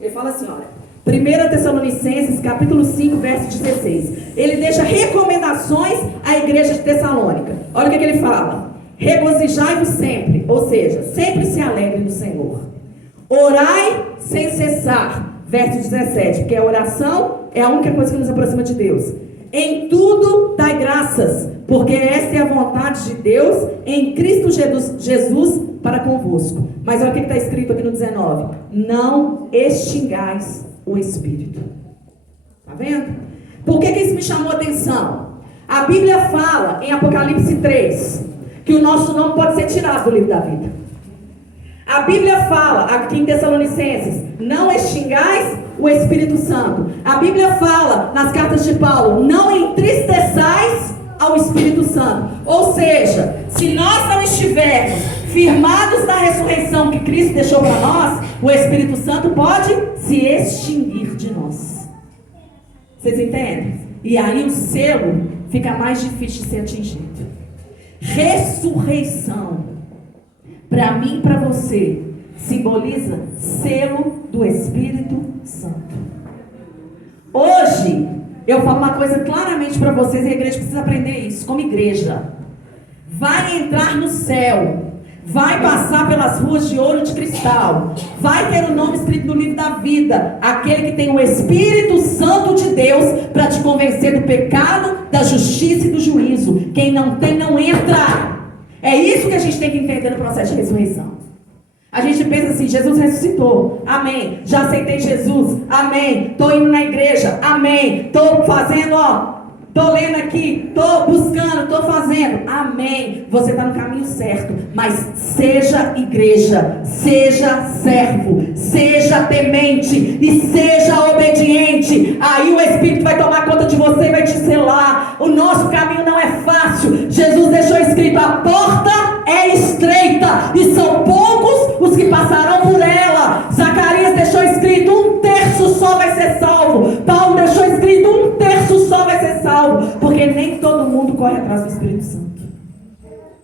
Ele fala assim, olha. 1 Tessalonicenses, capítulo 5, verso 16. Ele deixa recomendações à igreja de Tessalônica. Olha o que ele fala. Regozijai-vos sempre. Ou seja, sempre se alegre no Senhor. Orai sem cessar. Verso 17. Porque a oração é a única coisa que nos aproxima de Deus. Em tudo dai graças, porque esta é a vontade de Deus em Cristo Jesus para convosco. Mas olha o que está escrito aqui no 19. Não extingais o Espírito. Está vendo? Por que isso me chamou a atenção? A Bíblia fala em Apocalipse 3 que o nosso nome pode ser tirado do livro da vida. A Bíblia fala aqui em Tessalonicenses, não extingais o Espírito Santo. A Bíblia fala nas cartas de Paulo, não entristeçais ao Espírito Santo. Ou seja, se nós não estivermos firmados na ressurreição que Cristo deixou para nós, o Espírito Santo pode se extinguir de nós. Vocês entendem? E aí o selo fica mais difícil de ser atingido. Ressurreição, para mim e para você, simboliza selo do Espírito Santo. Hoje, eu falo uma coisa claramente para vocês, e a igreja precisa aprender isso, como igreja. Vai entrar no céu, vai passar pelas ruas de ouro e de cristal, vai ter o nome escrito no livro da vida, aquele que tem o Espírito Santo de Deus para te convencer do pecado, da justiça e do juízo. Quem não tem, não entra. É isso que a gente tem que entender no processo de ressurreição. A gente pensa assim, Jesus ressuscitou, amém, já aceitei Jesus, amém, estou indo na igreja, amém, estou fazendo, estou lendo aqui, estou buscando, estou fazendo, amém, você está no caminho certo, mas seja igreja, seja servo, seja temente e seja obediente, aí o Espírito vai tomar conta de você e vai te selar. O nosso caminho não é fácil, Jesus deixou escrito, a porta é estreita ela, e são poucos os que passarão por ela. Zacarias deixou escrito: 1/3 só vai ser salvo. Paulo deixou escrito: 1/3 só vai ser salvo, porque nem todo mundo corre atrás do Espírito Santo.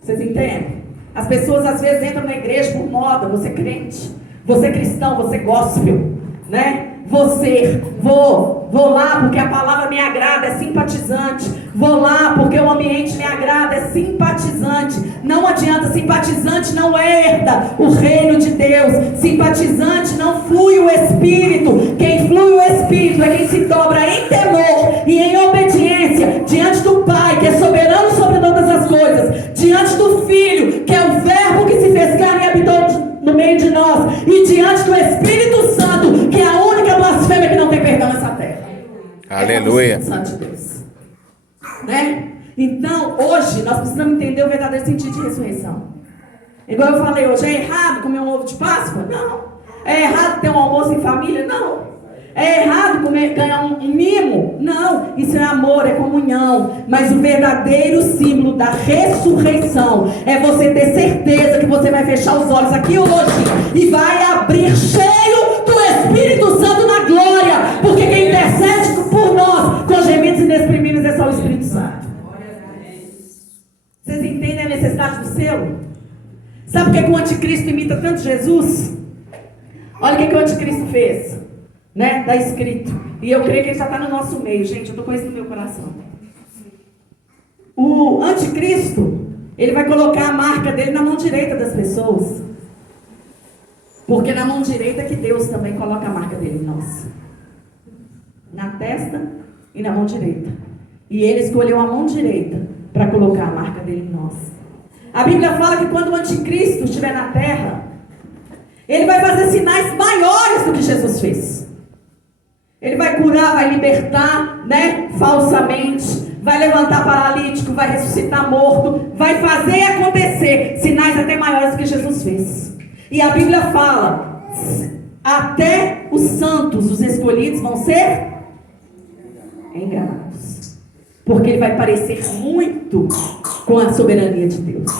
Vocês entendem? As pessoas às vezes entram na igreja por moda. Você é crente, você é cristão, você é gospel, né? Vou lá porque a palavra me agrada, é simpatizante. Vou lá porque o ambiente me agrada, é simpatizante. Não adianta, simpatizante não herda o reino de Deus. Simpatizante não flui o Espírito. Quem flui o Espírito é quem se dobra em temor e em obediência diante do Pai, que é soberano sobre todas as coisas, diante do Filho, que é o Verbo que se fez carne e habitou no meio de nós, e diante do Espírito Santo, que é a única blasfêmia que não tem perdão nessa terra. Aleluia. É o Santo de Deus, né? Então, hoje, nós precisamos entender o verdadeiro sentido de ressurreição. Igual eu falei hoje, é errado comer um ovo de Páscoa? Não. É errado ter um almoço em família? Não. É errado ganhar um mimo? Não. Isso é amor, é comunhão. Mas o verdadeiro símbolo da ressurreição é você ter certeza que você vai fechar os olhos aqui hoje e vai abrir cheio do Espírito Santo na glória. Porque quem intercede por nós com gemidos inexprimíveis é só o Espírito Santo. Vocês entendem a necessidade do selo? Sabe por que o anticristo imita tanto Jesus? Olha o que o anticristo fez. Né? Está escrito. E eu creio que ele já está no nosso meio, gente. Eu estou com isso no meu coração. O anticristo, ele vai colocar a marca dele na mão direita das pessoas. Porque na mão direita é que Deus também coloca a marca dele em nós. Na testa e na mão direita. E ele escolheu a mão direita para colocar a marca dele em nós. A Bíblia fala que quando o anticristo estiver na terra, ele vai fazer sinais maiores do que Jesus fez. Ele vai curar, vai libertar, né, falsamente, vai levantar paralítico, vai ressuscitar morto, vai fazer acontecer sinais até maiores do que Jesus fez. E a Bíblia fala, até os santos, os escolhidos, vão ser enganados. Porque ele vai parecer muito com a soberania de Deus.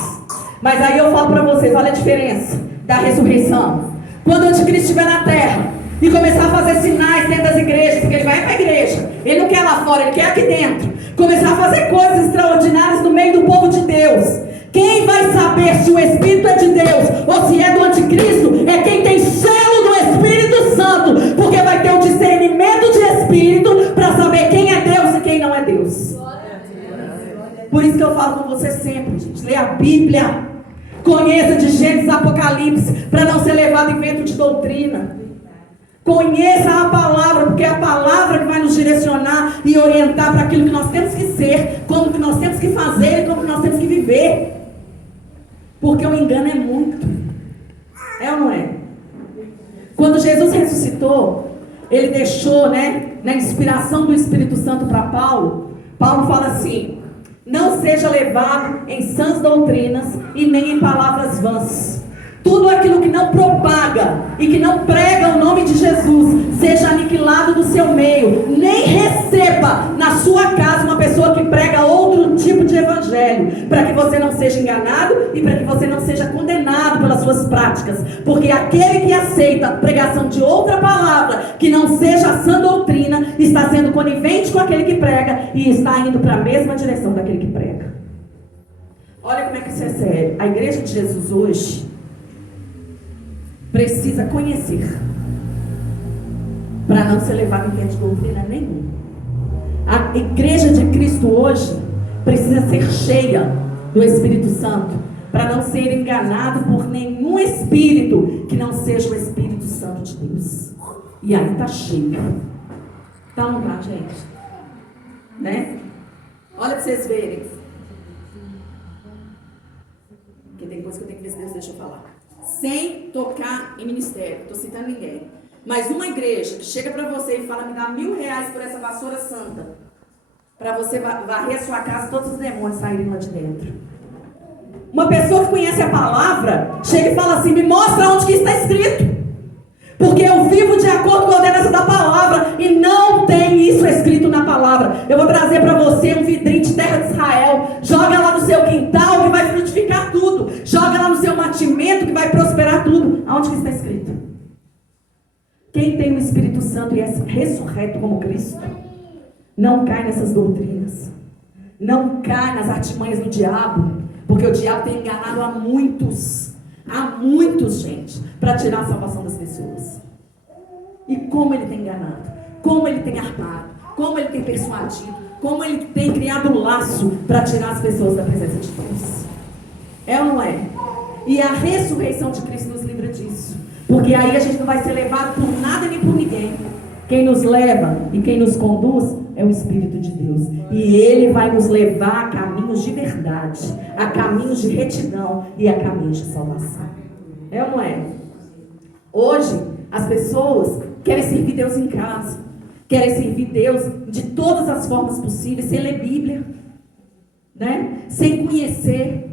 Mas aí eu falo para vocês, olha a diferença da ressurreição. Quando o anticristo estiver na terra e começar a fazer sinais dentro das igrejas, porque ele vai para a igreja, ele não quer lá fora, ele quer aqui dentro, começar a fazer coisas extraordinárias no meio do povo de Deus. Quem vai saber se o Espírito é de Deus ou se é do anticristo é quem tem selo do Espírito Santo, porque vai ter o discernimento de Espírito para saber quem é Deus e quem não é Deus. Por isso que eu falo com você sempre, gente, leia a Bíblia, conheça de Gênesis a Apocalipse, para não ser levado em vento de doutrina. Conheça a palavra, porque é a palavra que vai nos direcionar e orientar para aquilo que nós temos que ser, como que nós temos que fazer e como que nós temos que viver. Porque o engano é muito. É ou não é? Quando Jesus ressuscitou, ele deixou, né, na inspiração do Espírito Santo para Paulo, Paulo fala assim: não seja levado em sãs doutrinas e nem em palavras vãs. Tudo aquilo que não propaga e que não prega o nome de Jesus, seja aniquilado do seu meio. Nem receba na sua casa uma pessoa que prega outro tipo de evangelho, para que você não seja enganado e para que você não seja condenado pelas suas práticas. Porque aquele que aceita a pregação de outra palavra, que não seja a sã doutrina, está sendo conivente com aquele que prega e está indo para a mesma direção daquele que prega. Olha como é que isso é sério. A igreja de Jesus hoje precisa conhecer para não ser levado em vento de doutrina nenhuma. A igreja de Cristo hoje precisa ser cheia do Espírito Santo para não ser enganado por nenhum espírito que não seja o Espírito Santo de Deus. E aí está cheio. Tá, não tá, gente? Né? Olha para vocês verem. Porque tem coisa que eu tenho que ver se Deus deixa eu falar. Sem tocar em ministério, estou citando ninguém. Mas uma igreja que chega para você e fala: me dá R$1.000 por essa vassoura santa, para você varrer a sua casa, todos os demônios saírem lá de dentro. Uma pessoa que conhece a palavra chega e fala assim: me mostra onde que está escrito, porque eu vivo de acordo com a ordenança da palavra e não tem isso escrito na palavra. Eu vou trazer para você um vidrinho de terra de Israel, joga lá no seu quintal que vai frutificar tudo. Joga lá no seu mantimento que vai prosperar tudo. Aonde que está escrito? Quem tem o Espírito Santo e é ressurreto como Cristo, não cai nessas doutrinas. Não cai nas artimanhas do diabo. Porque o diabo tem enganado a muitos, gente, para tirar a salvação das pessoas. E como ele tem enganado, como ele tem armado, como ele tem persuadido, como ele tem criado um laço para tirar as pessoas da presença de Deus. É ou não é? E a ressurreição de Cristo nos livra disso. Porque aí a gente não vai ser levado por nada nem por ninguém. Quem nos leva e quem nos conduz é o Espírito de Deus. E Ele vai nos levar a caminhos de verdade, a caminhos de retidão e a caminhos de salvação. É ou não é? Hoje, as pessoas querem servir Deus em casa, querem servir Deus de todas as formas possíveis, sem ler Bíblia, né? Sem conhecer.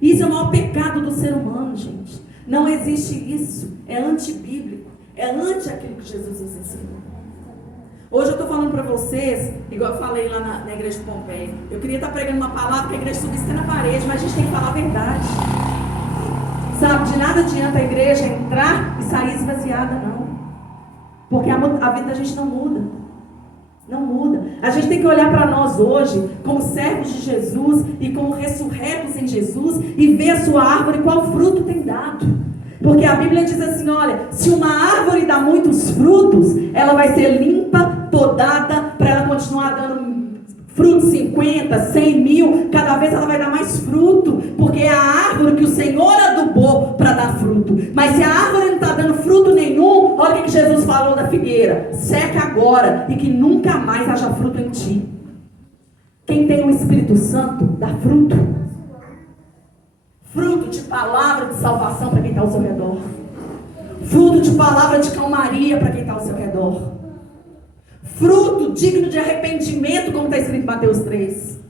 Isso é o maior pecado do ser humano, gente. Não existe isso. É antibíblico. É anti aquilo que Jesus nos ensinou. Hoje eu estou falando para vocês, igual eu falei lá na igreja de Pompeia. Eu queria estar pregando uma palavra que a igreja subisse na parede, mas a gente tem que falar a verdade. Sabe, de nada adianta a igreja entrar e sair esvaziada, não. Porque a vida da gente não muda. Não muda. A gente tem que olhar para nós hoje como servos de Jesus e como ressurretos em Jesus e ver a sua árvore qual fruto tem dado. Porque a Bíblia diz assim, olha, se uma árvore dá muitos frutos, ela vai ser limpa, podada, para ela continuar dando frutos 50, 100 mil, cada vez ela vai dar mais fruto, porque é a árvore que o Senhor adubou para dar fruto. Mas se a árvore não está dando fruto nenhum, olha o que Jesus falou da figueira: seca agora e que nunca mais haja fruto em ti. Quem tem o Espírito Santo dá fruto. Fruto de palavra de salvação para quem está ao seu redor. Fruto de palavra de calmaria para quem está ao seu redor. Fruto digno de arrependimento, como está escrito em Mateus 3.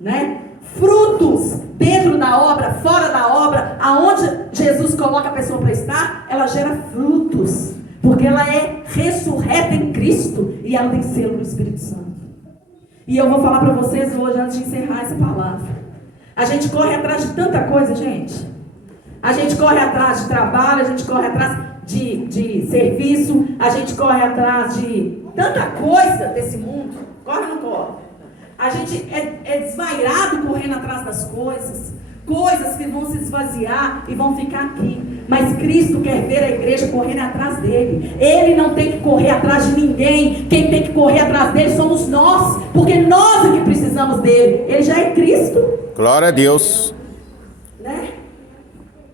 Né? Frutos dentro da obra, fora da obra, aonde Jesus coloca a pessoa para estar, ela gera frutos. Porque ela é ressurreta em Cristo e ela tem selo do Espírito Santo. E eu vou falar para vocês hoje, antes de encerrar essa palavra. A gente corre atrás de tanta coisa, gente. A gente corre atrás de trabalho, a gente corre atrás de serviço, a gente corre atrás de tanta coisa desse mundo. Corre ou não corre? A gente é desvairado correndo atrás das coisas. Coisas que vão se esvaziar e vão ficar aqui. Mas Cristo quer ver a igreja correndo atrás dele. Ele não tem que correr atrás de ninguém. Quem tem que correr atrás dele somos nós. Porque nós é que precisamos dele. Ele já é Cristo. Glória a Deus. Né?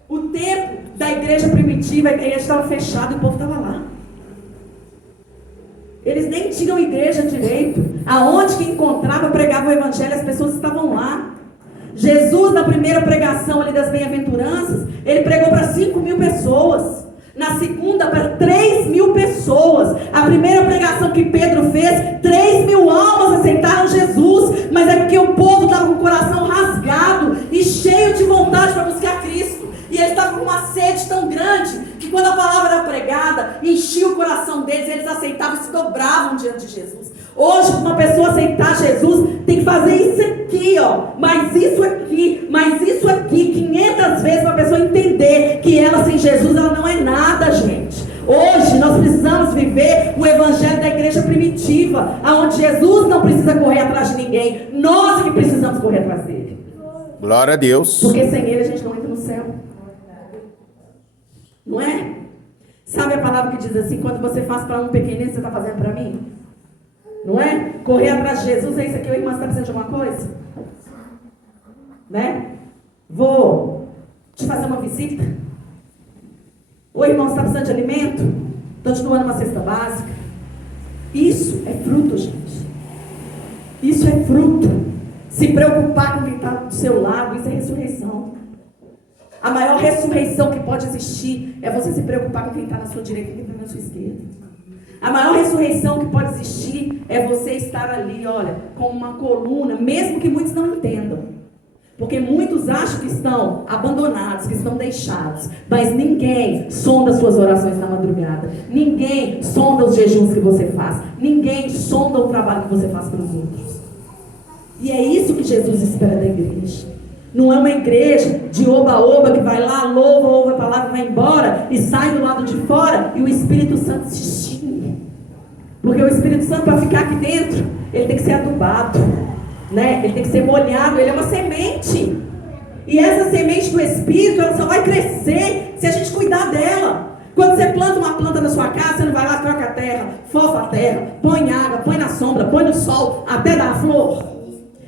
O tempo da igreja primitiva, a igreja estava fechada e o povo estava lá. Eles nem tinham igreja direito. Aonde que encontrava, pregava o evangelho, as pessoas estavam lá. Jesus, na primeira pregação ali das bem-aventuranças, ele pregou para 5.000 pessoas. Na segunda, para 3.000 pessoas. A primeira pregação que Pedro fez, 3.000 almas aceitaram Jesus. Mas é porque o povo estava com o coração rasgado e cheio de vontade para buscar Cristo. E eles estavam com uma sede tão grande que quando a palavra era pregada, enchia o coração deles, eles aceitavam e se dobravam diante de Jesus. Hoje, para uma pessoa aceitar Jesus, tem que fazer isso aqui, ó, mas isso aqui, 500 vezes para a pessoa entender que ela sem Jesus, ela não é nada, gente. Hoje, nós precisamos viver o evangelho da igreja primitiva, onde Jesus não precisa correr atrás de ninguém, nós é que precisamos correr atrás dele. Glória a Deus. Porque sem ele a gente não entra no céu. Não é? Sabe a palavra que diz assim, quando você faz para um pequenino, você está fazendo para mim? Não é? Correr atrás de Jesus, é isso aqui, o irmão está precisando de alguma coisa? Né? Vou te fazer uma visita. O irmão está precisando de alimento? Estou te doando uma cesta básica. Isso é fruto, gente. Isso é fruto. Se preocupar com quem está do seu lado, isso é ressurreição. A maior ressurreição que pode existir é você se preocupar com quem está na sua direita e quem está na sua esquerda. A maior ressurreição que pode existir é você estar ali, olha, com uma coluna, mesmo que muitos não entendam. Porque muitos acham que estão abandonados, que estão deixados. Mas ninguém sonda suas orações na madrugada. Ninguém sonda os jejuns que você faz. Ninguém sonda o trabalho que você faz para os outros. E é isso que Jesus espera da igreja. Não é uma igreja de oba-oba que vai lá, louva, ouve a palavra, vai embora e sai do lado de fora e o Espírito Santo se extingue. Porque o Espírito Santo, para ficar aqui dentro, ele tem que ser adubado, né? Ele tem que ser molhado, ele é uma semente. E essa semente do Espírito, ela só vai crescer se a gente cuidar dela. Quando você planta uma planta na sua casa, você não vai lá, troca a terra, fofa a terra, põe água, põe na sombra, põe no sol, até dar a flor.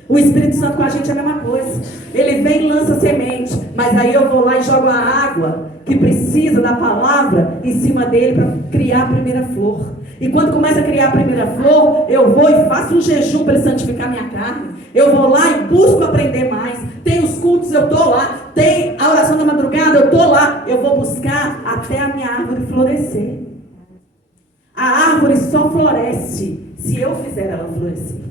O Espírito Santo com a gente é a mesma coisa. Ele vem e lança semente, mas aí eu vou lá e jogo a água que precisa da palavra em cima dele para criar a primeira flor. E quando começa a criar a primeira flor, eu vou e faço um jejum para ele santificar minha carne. Eu vou lá e busco aprender mais. Tem os cultos, eu estou lá. Tem a oração da madrugada, eu estou lá. Eu vou buscar até a minha árvore florescer. A árvore só floresce se eu fizer ela florescer.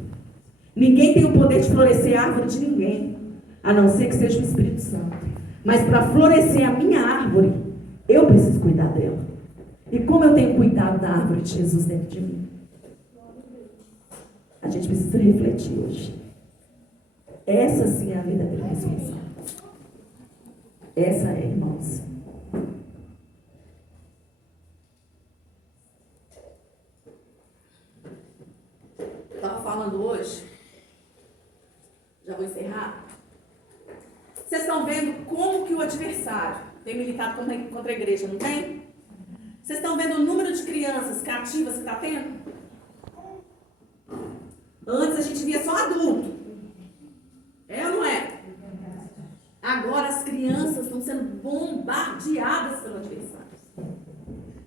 Ninguém tem o poder de florescer a árvore de ninguém, a não ser que seja o Espírito Santo. Mas para florescer a minha árvore, eu preciso cuidar dela. E como eu tenho cuidado da árvore de Jesus dentro de mim? A gente precisa refletir hoje. Essa sim é a verdadeira ressurreição. Essa é, irmãos. Estava falando hoje, já vou encerrar. Vocês estão vendo como que o adversário tem militado contra a igreja, não tem? Vocês estão vendo o número de crianças cativas que está tendo? Antes a gente via só adulto. É ou não é? Agora as crianças estão sendo bombardeadas pelo adversário.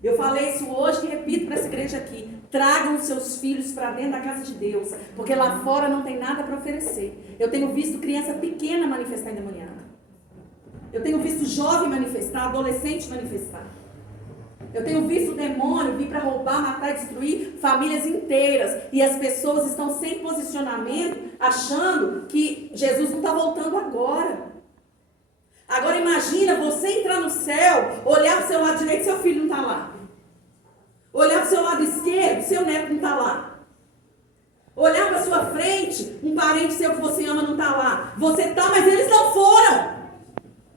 Eu falei isso hoje e repito para essa igreja aqui. Tragam seus filhos para dentro da casa de Deus, porque lá fora não tem nada para oferecer. Eu tenho visto criança pequena manifestar endemoniada. Eu tenho visto jovem manifestar, adolescente manifestar. Eu tenho visto o demônio vir para roubar, matar e destruir famílias inteiras. E as pessoas estão sem posicionamento, achando que Jesus não está voltando agora. Agora imagina você entrar no céu, olhar para o seu lado direito e seu filho não está lá. Olhar para o seu lado esquerdo, seu neto não está lá. Olhar para a sua frente, um parente seu que você ama não está lá. Você está, mas eles não foram.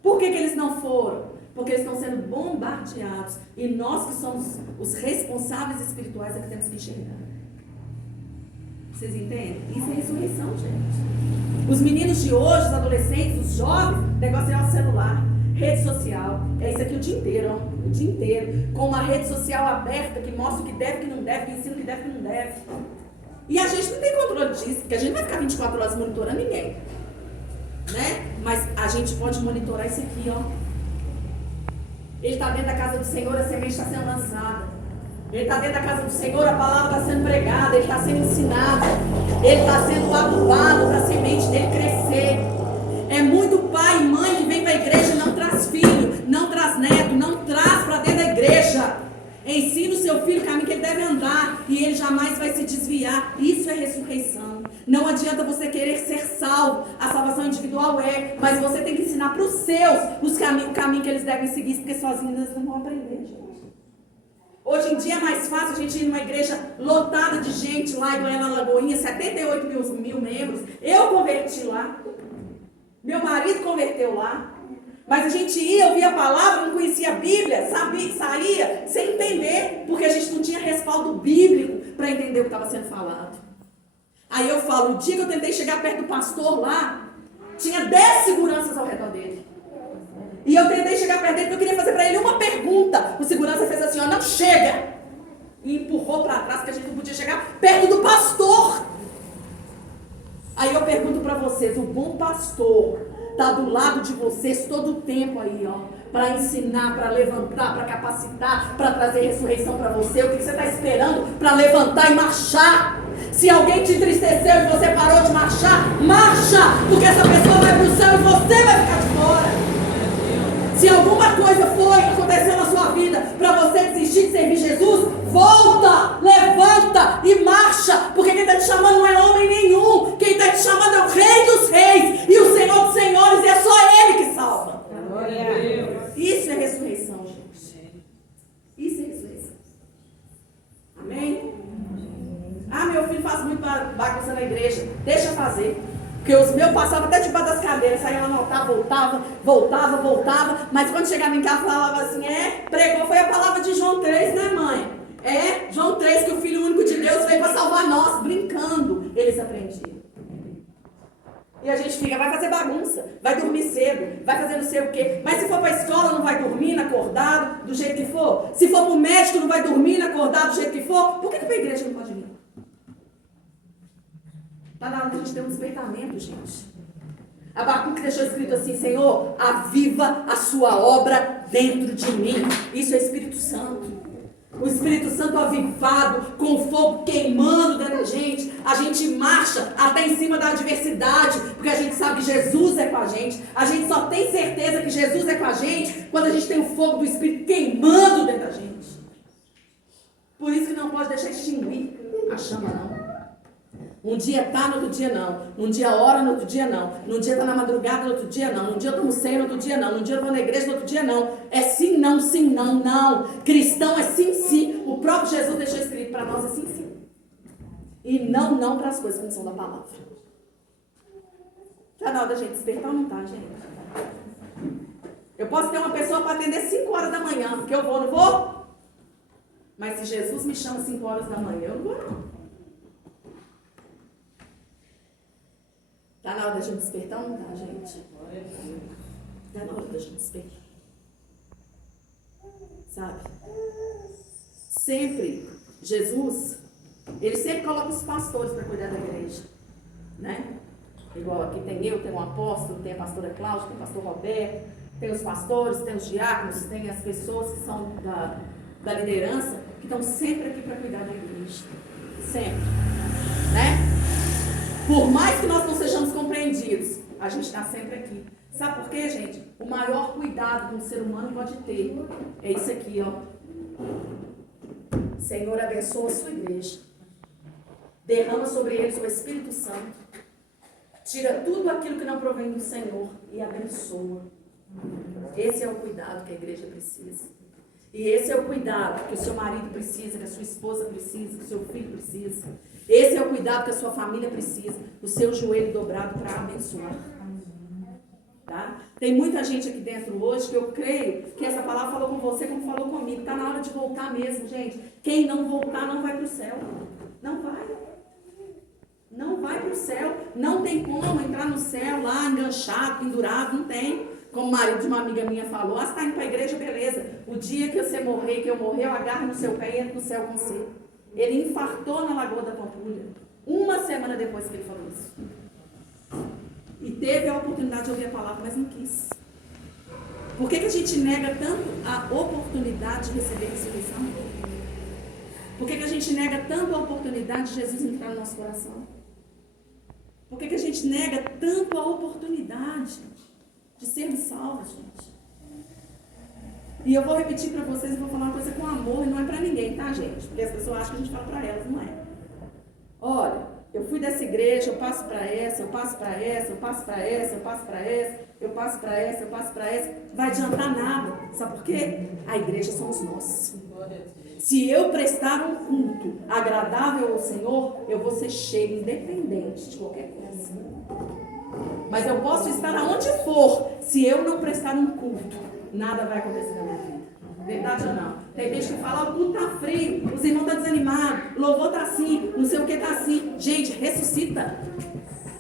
Por que eles não foram? Porque eles estão sendo bombardeados. E nós que somos os responsáveis espirituais é que temos que enxergar. Vocês entendem? Isso é ressurreição, gente. Os meninos de hoje, os adolescentes, os jovens, negócio é o celular, rede social. É isso aqui o dia inteiro, ó. O dia inteiro. Com uma rede social aberta que mostra o que deve, o que não deve, que ensina o que deve, o que não deve. E a gente não tem controle disso, porque a gente não vai ficar 24 horas monitorando ninguém. Né? Mas a gente pode monitorar isso aqui, ó. Ele está dentro da casa do Senhor, a semente está sendo lançada. Ele está dentro da casa do Senhor, a palavra está sendo pregada, ele está sendo ensinado. Ele está sendo adubado para a semente dele crescer. É muito pai e mãe que vem para a igreja e não traz filho, não traz neto, não traz para dentro da igreja. Ensina o seu filho o caminho que ele deve andar e ele jamais vai se desviar. Isso é ressurreição. Não adianta você querer ser salvo. A salvação individual mas você tem que ensinar para os seus o caminho que eles devem seguir, porque sozinhos eles não vão aprender, gente. Hoje em dia é mais fácil a gente ir numa igreja lotada de gente lá em Goiânia, na Lagoinha, 78 mil membros. Eu converti lá. Meu marido converteu lá. Mas a gente ia, ouvia a palavra, não conhecia a Bíblia, saía sem entender, porque a gente não tinha respaldo bíblico para entender o que estava sendo falado. Aí eu falo, o dia que eu tentei chegar perto do pastor lá, tinha 10 seguranças ao redor dele. E eu tentei chegar perto dele porque eu queria fazer para ele uma pergunta. O segurança fez assim, ó, não chega! E empurrou para trás, porque a gente não podia chegar perto do pastor. Aí eu pergunto para vocês, o bom pastor está do lado de vocês todo o tempo aí, ó, para ensinar, para levantar, para capacitar, para trazer ressurreição para você. O que você está esperando para levantar e marchar? Se alguém te entristeceu e você parou de marchar, marcha, porque essa pessoa vai para o céu e você vai ficar de fora. Se alguma coisa aconteceu na sua vida para você desistir de servir Jesus, volta, levanta e marcha, porque quem está te chamando não é homem nenhum, quem está te chamando é o Rei dos Reis e o Senhor dos Senhores, e é só Ele que salva. Isso é ressurreição, gente. Isso é ressurreição. Amém? Ah, meu filho faz muito bagunça na igreja. Deixa fazer. Porque os meus passavam até debaixo das cadeiras, saíam anotar, voltava. Mas quando chegava em casa, falava assim, pregou, foi a palavra de João 3, né, mãe? João 3, que o Filho único de Deus veio para salvar nós, brincando. Eles aprendiam. E a gente fica, vai fazer bagunça, vai dormir cedo, vai fazer não sei o quê. Mas se for para a escola, não vai dormir acordado do jeito que for. Se for para o médico, não vai dormir acordado do jeito que for. Por que para a igreja não pode vir? Está na hora de a gente ter um despertamento, gente. Abacuque deixou escrito assim, Senhor, aviva a sua obra dentro de mim. Isso é Espírito Santo. O Espírito Santo avivado, com fogo queimando dentro da gente. A gente marcha até em cima da adversidade, porque a gente sabe que Jesus é com a gente. A gente só tem certeza que Jesus é com a gente quando a gente tem o fogo do Espírito queimando dentro da gente. Por isso que não pode deixar extinguir a chama, não. Um dia tá, no outro dia não. Um dia ora, no outro dia não. Num dia tá na madrugada, no outro dia não. Num dia eu tomo ceia, no outro dia não. Num dia eu vou na igreja, no outro dia não. É sim, não, não. Cristão é sim, sim. O próprio Jesus deixou escrito para nós, é sim, sim. E não para as coisas que não são da palavra. Tá na hora da gente despertar ou não tá, gente? Eu posso ter uma pessoa para atender 5 horas da manhã, porque eu vou, não vou? Mas se Jesus me chama 5 horas da manhã, eu não vou, não. Está na hora da gente despertar ou não tá, gente? Está na hora da gente despertar. Sabe? Sempre, Jesus, ele sempre coloca os pastores para cuidar da igreja. Né? Igual aqui tem eu, tem um apóstolo, tem a pastora Cláudia, tem o pastor Roberto, tem os pastores, tem os diáconos, tem as pessoas que são da liderança, que estão sempre aqui para cuidar da igreja. Sempre. Né? Por mais que nós não sejamos compreendidos, a gente está sempre aqui. Sabe por quê, gente? O maior cuidado que um ser humano pode ter é isso aqui, ó. Senhor, abençoa a sua igreja. Derrama sobre eles o Espírito Santo. Tira tudo aquilo que não provém do Senhor e abençoa. Esse é o cuidado que a igreja precisa. E esse é o cuidado que o seu marido precisa, que a sua esposa precisa, que o seu filho precisa. Esse é o cuidado que a sua família precisa. O seu joelho dobrado para abençoar. Tá? Tem muita gente aqui dentro hoje que eu creio que essa palavra falou com você como falou comigo. Está na hora de voltar mesmo, gente. Quem não voltar não vai para o céu. Não vai. Não vai para o céu. Não tem como entrar no céu lá enganchado, pendurado. Não tem. Como o marido de uma amiga minha falou, você está indo para a igreja, beleza. O dia que você morrer, que eu morrer, eu agarro no seu pé e entro no céu com você. Ele infartou na Lagoa da Pampulha. 1 semana depois que ele falou isso. E teve a oportunidade de ouvir a palavra, mas não quis. Por que a gente nega tanto a oportunidade de receber a ressurreição? Por que a gente nega tanto a oportunidade de Jesus entrar no nosso coração? Por que a gente nega tanto a oportunidade de sermos salvos, gente? E eu vou repetir para vocês, eu vou falar uma coisa com amor, e não é para ninguém, tá, gente? Porque as pessoas acham que a gente fala para elas, não é. Olha, eu fui dessa igreja, eu passo para essa, eu passo para essa, eu passo para essa, eu passo para essa, eu passo para essa, eu passo para essa. Vai adiantar nada. Sabe por quê? A igreja somos nós. Se eu prestar um culto agradável ao Senhor, eu vou ser cheio, independente de qualquer coisa. Mas eu posso estar aonde for, se eu não prestar um culto, nada vai acontecer na minha vida. Verdade ou não? Tem gente que fala, o culto está frio, os irmãos estão desanimados, o louvor está assim, não sei o que está assim. Gente, ressuscita.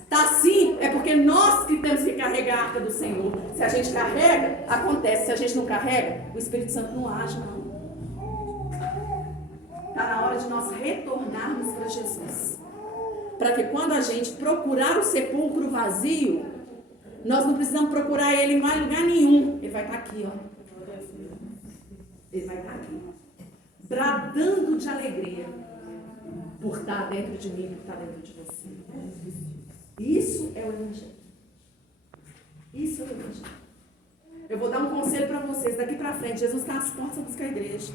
Está assim, é porque nós que temos que carregar a arca do Senhor. Se a gente carrega, acontece. Se a gente não carrega, o Espírito Santo não age, não. Está na hora de nós retornarmos para Jesus. Para que quando a gente procurar o sepulcro vazio, nós não precisamos procurar ele em mais lugar nenhum. Ele vai estar aqui, ó. Ele vai estar aqui. Bradando de alegria por estar dentro de mim, por estar dentro de você. Isso é o Evangelho. Isso é o Evangelho. Eu vou dar um conselho para vocês. Daqui para frente, Jesus está às portas para buscar a igreja.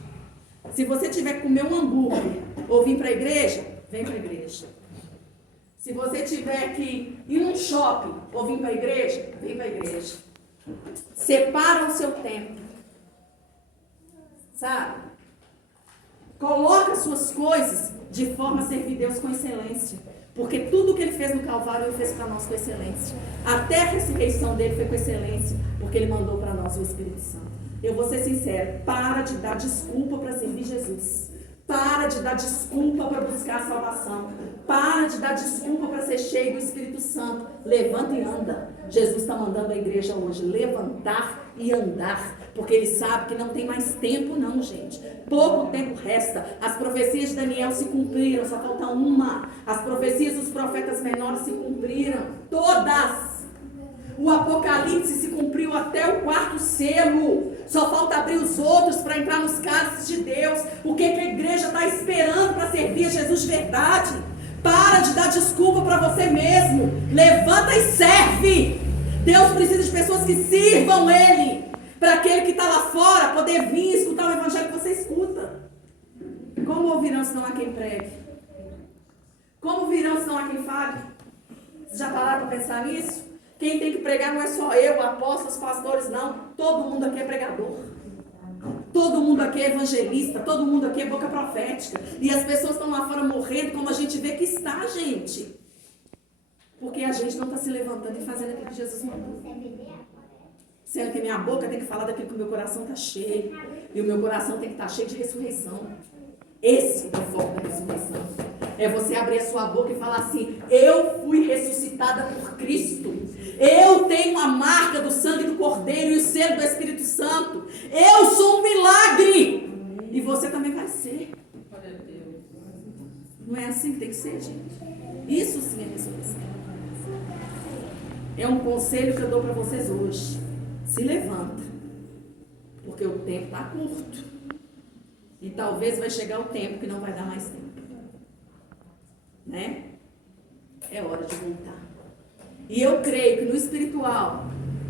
Se você tiver que comer um hambúrguer ou vir para a igreja, vem para a igreja. Se você tiver que ir num shopping ou vir para a igreja, vem para a igreja. Separa o seu tempo. Sabe? Coloca as suas coisas de forma a servir Deus com excelência. Porque tudo que ele fez no Calvário, ele fez para nós com excelência. Até a ressurreição dele foi com excelência, porque ele mandou para nós o Espírito Santo. Eu vou ser sincera, para de dar desculpa para servir Jesus. Para de dar desculpa para buscar a salvação. Para de dar desculpa para ser cheio do Espírito Santo. Levanta e anda. Jesus está mandando a igreja hoje levantar e andar. Porque ele sabe que não tem mais tempo não, gente. Pouco tempo resta. As profecias de Daniel se cumpriram, só falta uma. As profecias dos profetas menores se cumpriram. Todas. O Apocalipse se cumpriu até o 4º selo. Só falta abrir os outros para entrar nos cálices de Deus. O que a igreja está esperando para servir a Jesus de verdade? Para de dar desculpa para você mesmo. Levanta e serve. Deus precisa de pessoas que sirvam Ele. Para aquele que está lá fora poder vir e escutar o evangelho que você escuta. Como ouvirão se não há quem pregue? Como ouvirão se não há quem fale? Vocês já pararam para pensar nisso? Quem tem que pregar não é só eu, apóstolos, pastores, não. Todo mundo aqui é pregador. Todo mundo aqui é evangelista. Todo mundo aqui é boca profética. E as pessoas estão lá fora morrendo como a gente vê que está, gente. Porque a gente não está se levantando e fazendo aquilo que Jesus mandou. Sendo que minha boca tem que falar daquilo que o meu coração está cheio. E o meu coração tem que estar cheio de ressurreição. Esse é o foco da ressurreição. É você abrir a sua boca e falar assim: eu fui ressuscitada por Cristo. Eu tenho a marca do sangue do Cordeiro e o selo do Espírito Santo. Eu sou um milagre. E você também vai ser. Não é assim que tem que ser, gente? Isso sim é ressurreição. É um conselho que eu dou para vocês hoje. Se levanta. Porque o tempo está curto. E talvez vai chegar o tempo que não vai dar mais tempo. Né? É hora de voltar. E eu creio que no espiritual,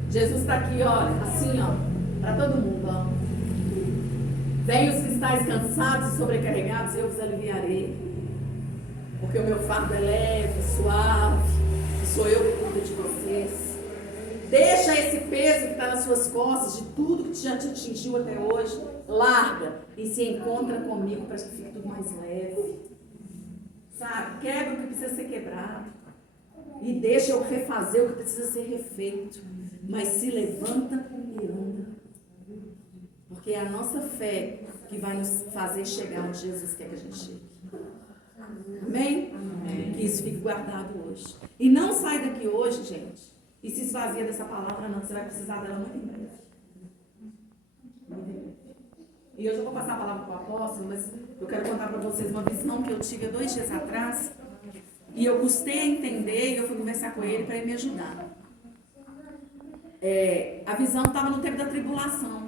Jesus está aqui, olha, assim, ó, para todo mundo, ó. Venham os que estáis cansados e sobrecarregados, eu vos aliviarei. Porque o meu fardo é leve, suave, e sou eu que cuido de vocês. Deixa esse peso que está nas suas costas, de tudo que já te atingiu até hoje, larga e se encontra comigo para que fique tudo mais leve. Sabe? Quebra o que precisa ser quebrado. E deixa eu refazer o que precisa ser refeito. Mas se levanta e anda. Porque é a nossa fé que vai nos fazer chegar onde Jesus quer que a gente chegue. Amém? Amém. Que isso fique guardado hoje. E não sai daqui hoje, gente, e se esvazia dessa palavra, não. Você vai precisar dela muito em breve. Muito em breve. E hoje eu vou passar a palavra para o apóstolo, mas eu quero contar para vocês uma visão que eu tive há 2 dias atrás. E eu custei a entender e eu fui conversar com ele para ele me ajudar. A visão estava no tempo da tribulação.